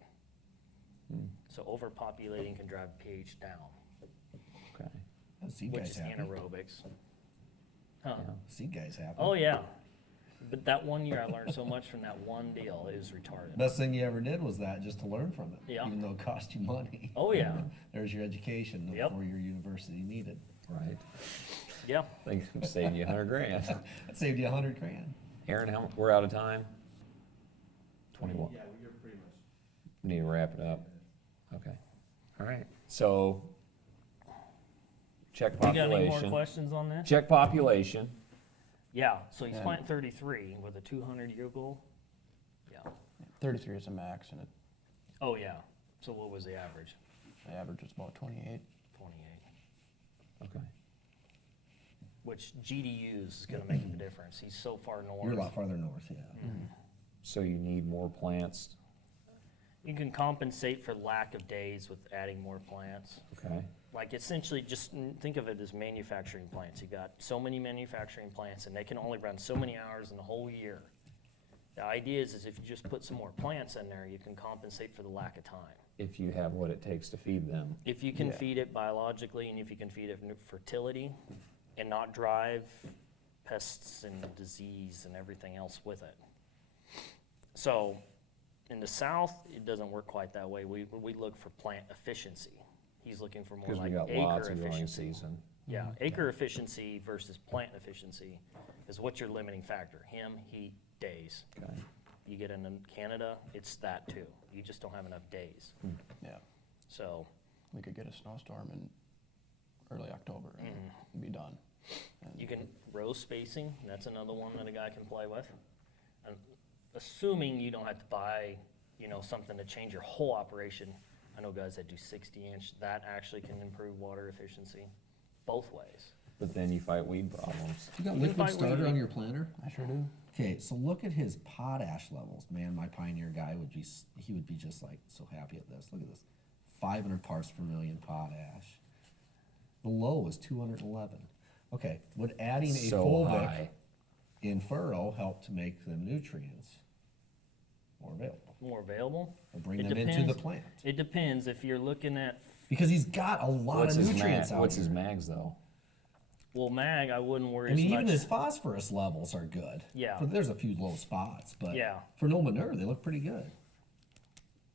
So overpopulating can drive pH down, Okay. Seed which guys is happy. anaerobics. Huh? Yeah. Seed guys happy. Oh, yeah. But that 1 year, I learned so much from that one deal. It was retarded. Best thing you ever did was that, just to learn from it. Yeah. Even though it cost you money. Oh, yeah. There's your education Yep. for your university needed. Right. Yeah. I think I'm saving you 100 grand. That saved you $100 grand. Aaron, we're out of time? 21. Yeah, we're pretty much. Need to wrap it up. Okay. All right. So, check You got any more population. questions on this? Check population. Yeah, so he's And- planting 33 with a 200-year goal? Yeah. 33 is a max, and Oh, yeah. So what was the average? the average is about 28. 28. Okay. Which GDUs is gonna make the difference. He's so far north. You're a lot farther north, yeah. So you need more plants. You can compensate for lack of days with adding more plants. Okay. Like essentially, just think of it as manufacturing plants. You got so many manufacturing plants, and they can only run so many hours in the whole year. The idea is if you just put some more plants in there, you can compensate for the lack of time. If you have what it takes to feed them. If you can Yeah. feed it biologically, and if you can feed it fertility, and not drive pests and disease and everything else with it. So, in the south, it doesn't work quite that way. We look for plant efficiency. He's looking for more Because we like got acre lots of growing efficiency. season. Yeah, acre efficiency versus plant efficiency is what's your limiting factor? Him, heat, days. Okay. You get into Canada, it's that too. You just don't have enough days. Yeah, So, we could get a snowstorm in early October and be done. And you can row spacing, that's another one that a guy can play with. And assuming you don't have to buy, something to change your whole operation. I know guys that do 60-inch, that actually can improve water efficiency both ways. But then you fight weed problems. You got You can liquid find starter weed. on your planter? I sure do. Okay, so look at his potash levels. Man, my Pioneer guy would be just like so happy at this. Look at this. 500 parts per million potash. The low is 211. Okay, would adding a So fulvic high. in furrow help to make the nutrients more available? More available? Or bring It them into the depends. plant? It depends if you're looking at, Because he's got a lot What's of his nutrients out what's here. his mags though? well, mag, I wouldn't worry I mean, as even much. his phosphorus levels are good. Yeah. There's a few low spots, but Yeah. for no manure, they look pretty good.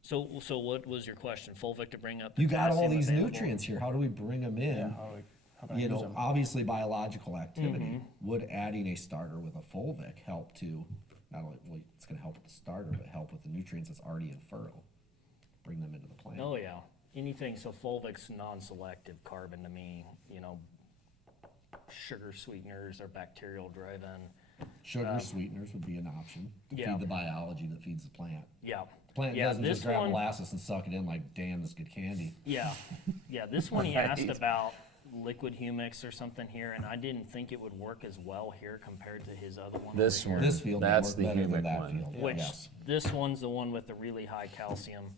So what was your question? Fulvic to bring up You got all potassium these available? nutrients here. How do we bring them in? Yeah, how can I use them? Obviously biological activity. Mm-hmm. Would adding a starter with a fulvic help to not only well, it's going to help with the starter, but help with the nutrients that's already in furrow, bring them into the plant. Oh, yeah. Anything, so fulvic's non-selective carbon to me, sugar sweeteners are bacterial driven. Sugar sweeteners would be an option to Yeah. feed the biology that feeds the plant. Yeah. The plant Yeah, doesn't this just grab one- molasses and suck it in like, damn, this is good candy. Yeah, yeah, this one he asked Right. about liquid humics or something here, and I didn't think it would work as well here compared to his other one This over one. here. This field would That's work the better than humic that one. field. Which, Yes. this one's the one with the really high calcium.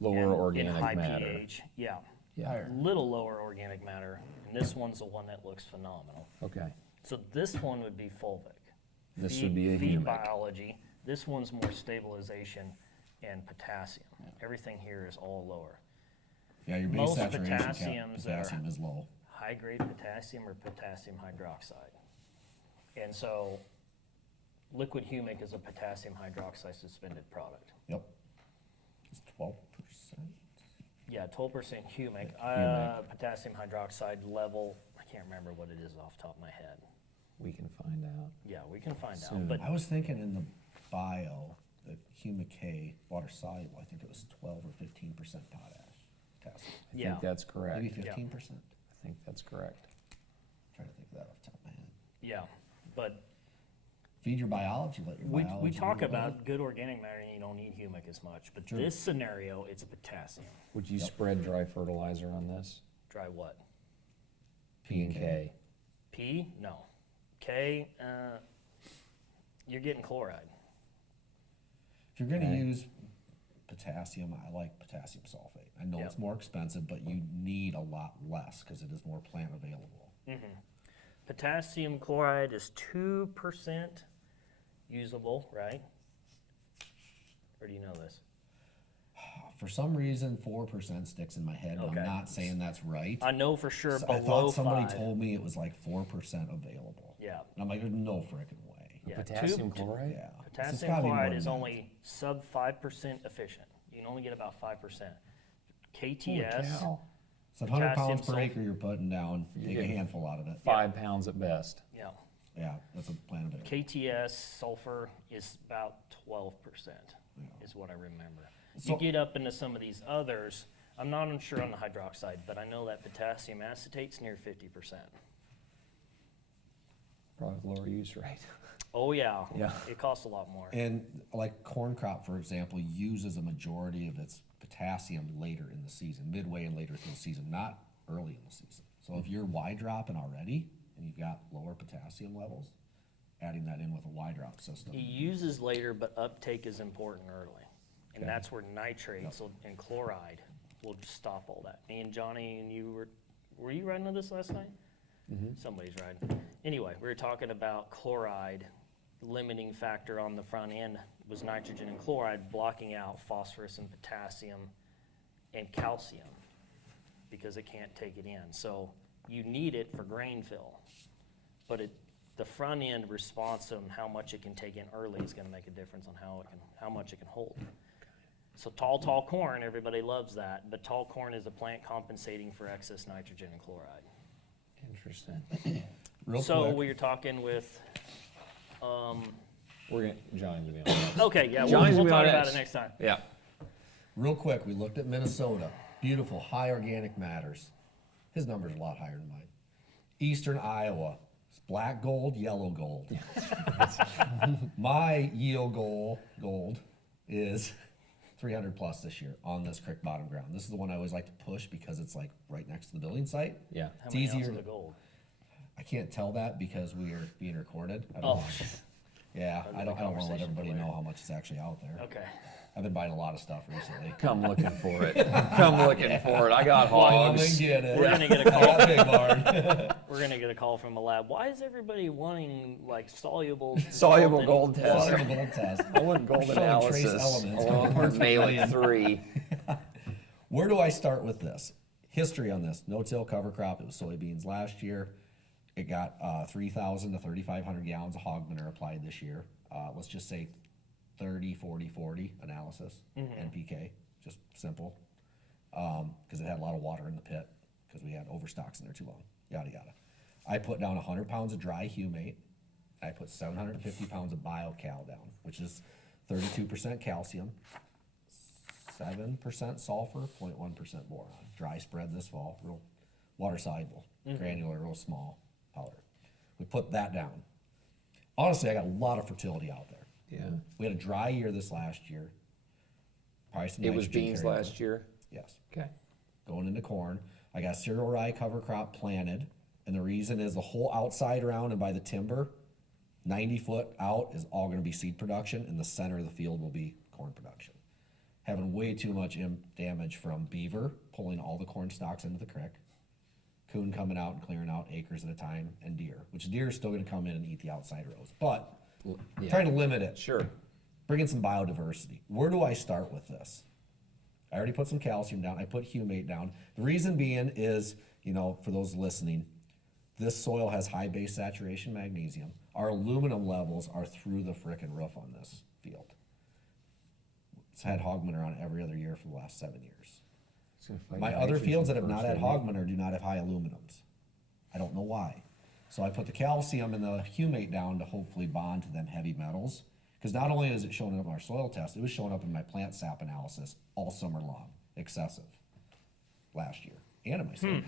Lower and organic high matter. pH. Yeah, Yeah. little lower organic matter, and this one's the one that looks phenomenal. Okay. So this one would be fulvic. This would be a feed humic. biology. This one's more stabilization and potassium. Everything here is all lower. Yeah, your base Most saturation potassiums are- potassium is low. High-grade potassium or potassium hydroxide. And so liquid humic is a potassium hydroxide suspended product. Yep. It's 12%. Yeah, 12% humic. Potassium hydroxide level, I can't remember what it is off the top of my head. We can find out. Yeah, we can find Soon. out, but I was thinking in the bio, the humic K, water soluble, I think it was 12 or 15% potassium. I yeah. think that's correct. Maybe 15%. I think that's correct. Trying to think of that off the top of my head. Yeah, but Feed your biology, let your we biology talk do it. about good organic matter and you don't need humic as much, but True. this scenario, it's potassium. Would you spread dry fertilizer on this? Dry what? P and K. P? No. K, you're getting chloride. If you're gonna Okay. use potassium, I like potassium sulfate. I know Yep. it's more expensive, but you need a lot less because it is more plant available. Potassium chloride is 2% usable, right? Or do you know this? For some reason, 4% sticks in my head, but Okay. I'm not saying that's right. I know for sure So I below thought somebody 5. told me it was like 4% available. Yeah. And I'm like, there's no frickin' way. Yeah, Potassium two- chloride? Yeah. So it's Potassium gotta be more chloride than is that. only sub 5% efficient. You can only get about 5%. Holy KTS, cow. So 100 pounds potassium per sulfate. acre you're putting down, take a getting handful out of it. 5 pounds at best. yeah. Yeah, that's a plant available. KTS sulfur is about 12%, is what I remember. So- You get up into some of these others, I'm not unsure on the hydroxide, but I know that potassium acetate's near 50%. Probably lower use rate. Oh, yeah. Yeah. It costs a lot more. And like corn crop, for example, uses a majority of its potassium later in the season, midway and later through the season, not early in the season. So if you're Y dropping already and you've got lower potassium levels, adding that in with a Y drop system. He uses later, but uptake is important early. And Okay. that's where nitrates and chloride will just stop all that. Me and Johnny and you were you riding on this last night? Somebody's riding. Anyway, we were talking about chloride. Limiting factor on the front end was nitrogen and chloride blocking out phosphorus and potassium and calcium because it can't take it in. So you need it for grain fill, but the front end response on how much it can take in early is going to make a difference on how much it can hold. So tall corn, everybody loves that, but tall corn is a plant compensating for excess nitrogen and chloride. Interesting. Real So quick, we were talking with, We're gonna, Johnny, to be honest. okay, yeah, we'll Johnny's gonna be talk on about X. it next time. Yeah. real quick, we looked at Minnesota. Beautiful, high organic matters. His number's a lot higher than mine. Eastern Iowa, it's black gold, yellow gold. My yield gold is 300 plus this year on this creek bottom ground. This is the one I always like to push because it's like right next to the building site. Yeah. How It's many easier. ounces of gold? I can't tell that because we are being recorded. I don't Oh, want- yeah, That'd I be don't want to let conversation everybody for know later. how much is actually out there. okay. I've been buying a lot of stuff recently. Come looking for it. Come looking for it. I got Come and hogs. get it. We're gonna get a I call. got Big Barn. We're gonna get a call from a lab. Why is everybody wanting like soluble Soluble gold gold test. Water gold test. I want gold Showing analysis. trace elements. Or mailing 3. Where do I start with this? History on this. No-till cover crop. It was soybeans last year. It got 3,000 to 3,500 gallons of hog manure applied this year. Let's just say 30, 40, 40 analysis, NPK, just simple. Because it had a lot of water in the pit because we had overstocks in there too long, yada, yada. I put down 100 pounds of dry humate. I put 750 pounds of BioCal down, which is 32% calcium, 7% sulfur, 0.1% boron. Dry spread this fall, real water soluble, granular, real small powder. We put that down. Honestly, I got a lot of fertility out there. Yeah. We had a dry year this last year. Probably some It was nitrogen beans carried last over. year? Yes. Okay. Going into corn. I got cereal rye cover crop planted, and the reason is the whole outside around and by the timber, 90 foot out is all gonna be seed production, and the center of the field will be corn production. Having way too much damage from beaver pulling all the corn stalks into the creek, coon coming out and clearing out acres at a time, and deer, which deer is still gonna come in and eat the outside rows, but Yeah. trying to limit it. Sure. Bring in some biodiversity. Where do I start with this? I already put some calcium down. I put humate down. The reason being is, for those listening, this soil has high base saturation magnesium. Our aluminum levels are through the frickin' roof on this field. It's had hog manure on every other year for the last 7 years. My other fields that have not had hog manure do not have high aluminums. I don't know why. So I put the calcium and the humate down to hopefully bond to them heavy metals. Because not only is it showing up in our soil test, it was showing up in my plant sap analysis all summer long, excessive, last year, and in my soybeans.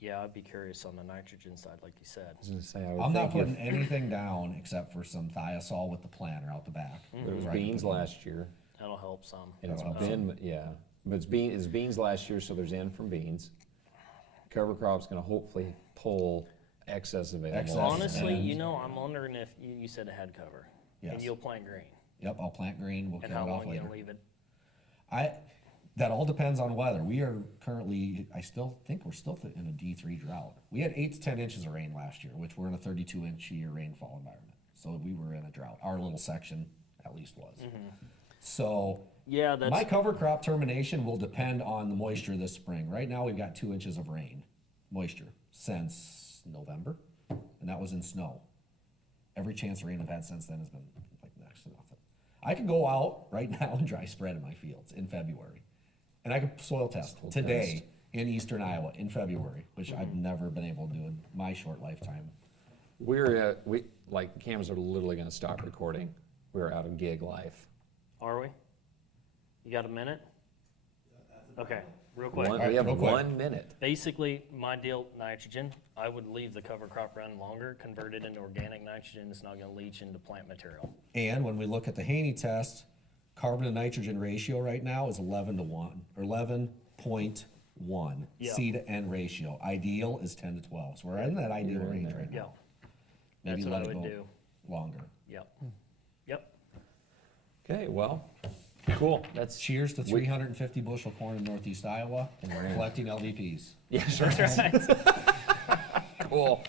Yeah, I'd be curious on the nitrogen side, like you said. I was gonna say, I would I'm not think putting anything down except for some thiazole with the planter out the back. There was Where I can beans put in- last year, That'll help some. and it's That'll been, yeah, but it's beans last year, so there's in from beans. Cover crop's gonna hopefully pull excess available. Excess. Honestly, And- I'm wondering if you said it had cover. And Yes. you'll plant green. Yep, I'll plant green, we'll And kill how it off long you later. gonna leave it? That all depends on weather. We are currently, I still think we're still in a D3 drought. We had 8 to 10 inches of rain last year, which we're in a 32-inch a year rainfall environment. So we were in a drought. Our little section at least was. So Yeah, that's my cover crop termination will depend on the moisture this spring. Right now, we've got 2 inches of rain, moisture, since November, and that was in snow. Every chance of rain I've had since then has been like next to nothing. I could go out right now and dry spread in my fields in February. And I could soil test today in eastern Iowa in February, which I've never been able to do in my short lifetime. Cams are literally gonna stop recording. We're out of gig life. Are we? You got a minute? Okay, real quick. We have real quick. 1 minute. Basically, my deal, nitrogen, I would leave the cover crop run longer, convert it into organic nitrogen. It's not gonna leach into plant material. And when we look at the Haney test, carbon to nitrogen ratio right now is 11 to 1, or 11.1. Yeah. C to N ratio. Ideal is 10 to 12. So we're in that ideal You're in range there. right Yeah, now. that's Maybe what I let it would go do. longer. Yep, yep. Okay, well, cool. That's Cheers to 350 bushel corn in northeast Iowa, collecting LDPs. yeah, sure. That's right. Cool.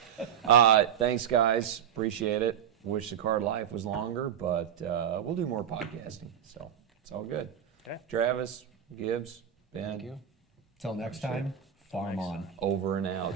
Thanks, guys. Appreciate it. Wish the card life was longer, but we'll do more podcasting. So it's all good. Okay. Travis, Gibbs, Ben, Till next time, farm on. over and out.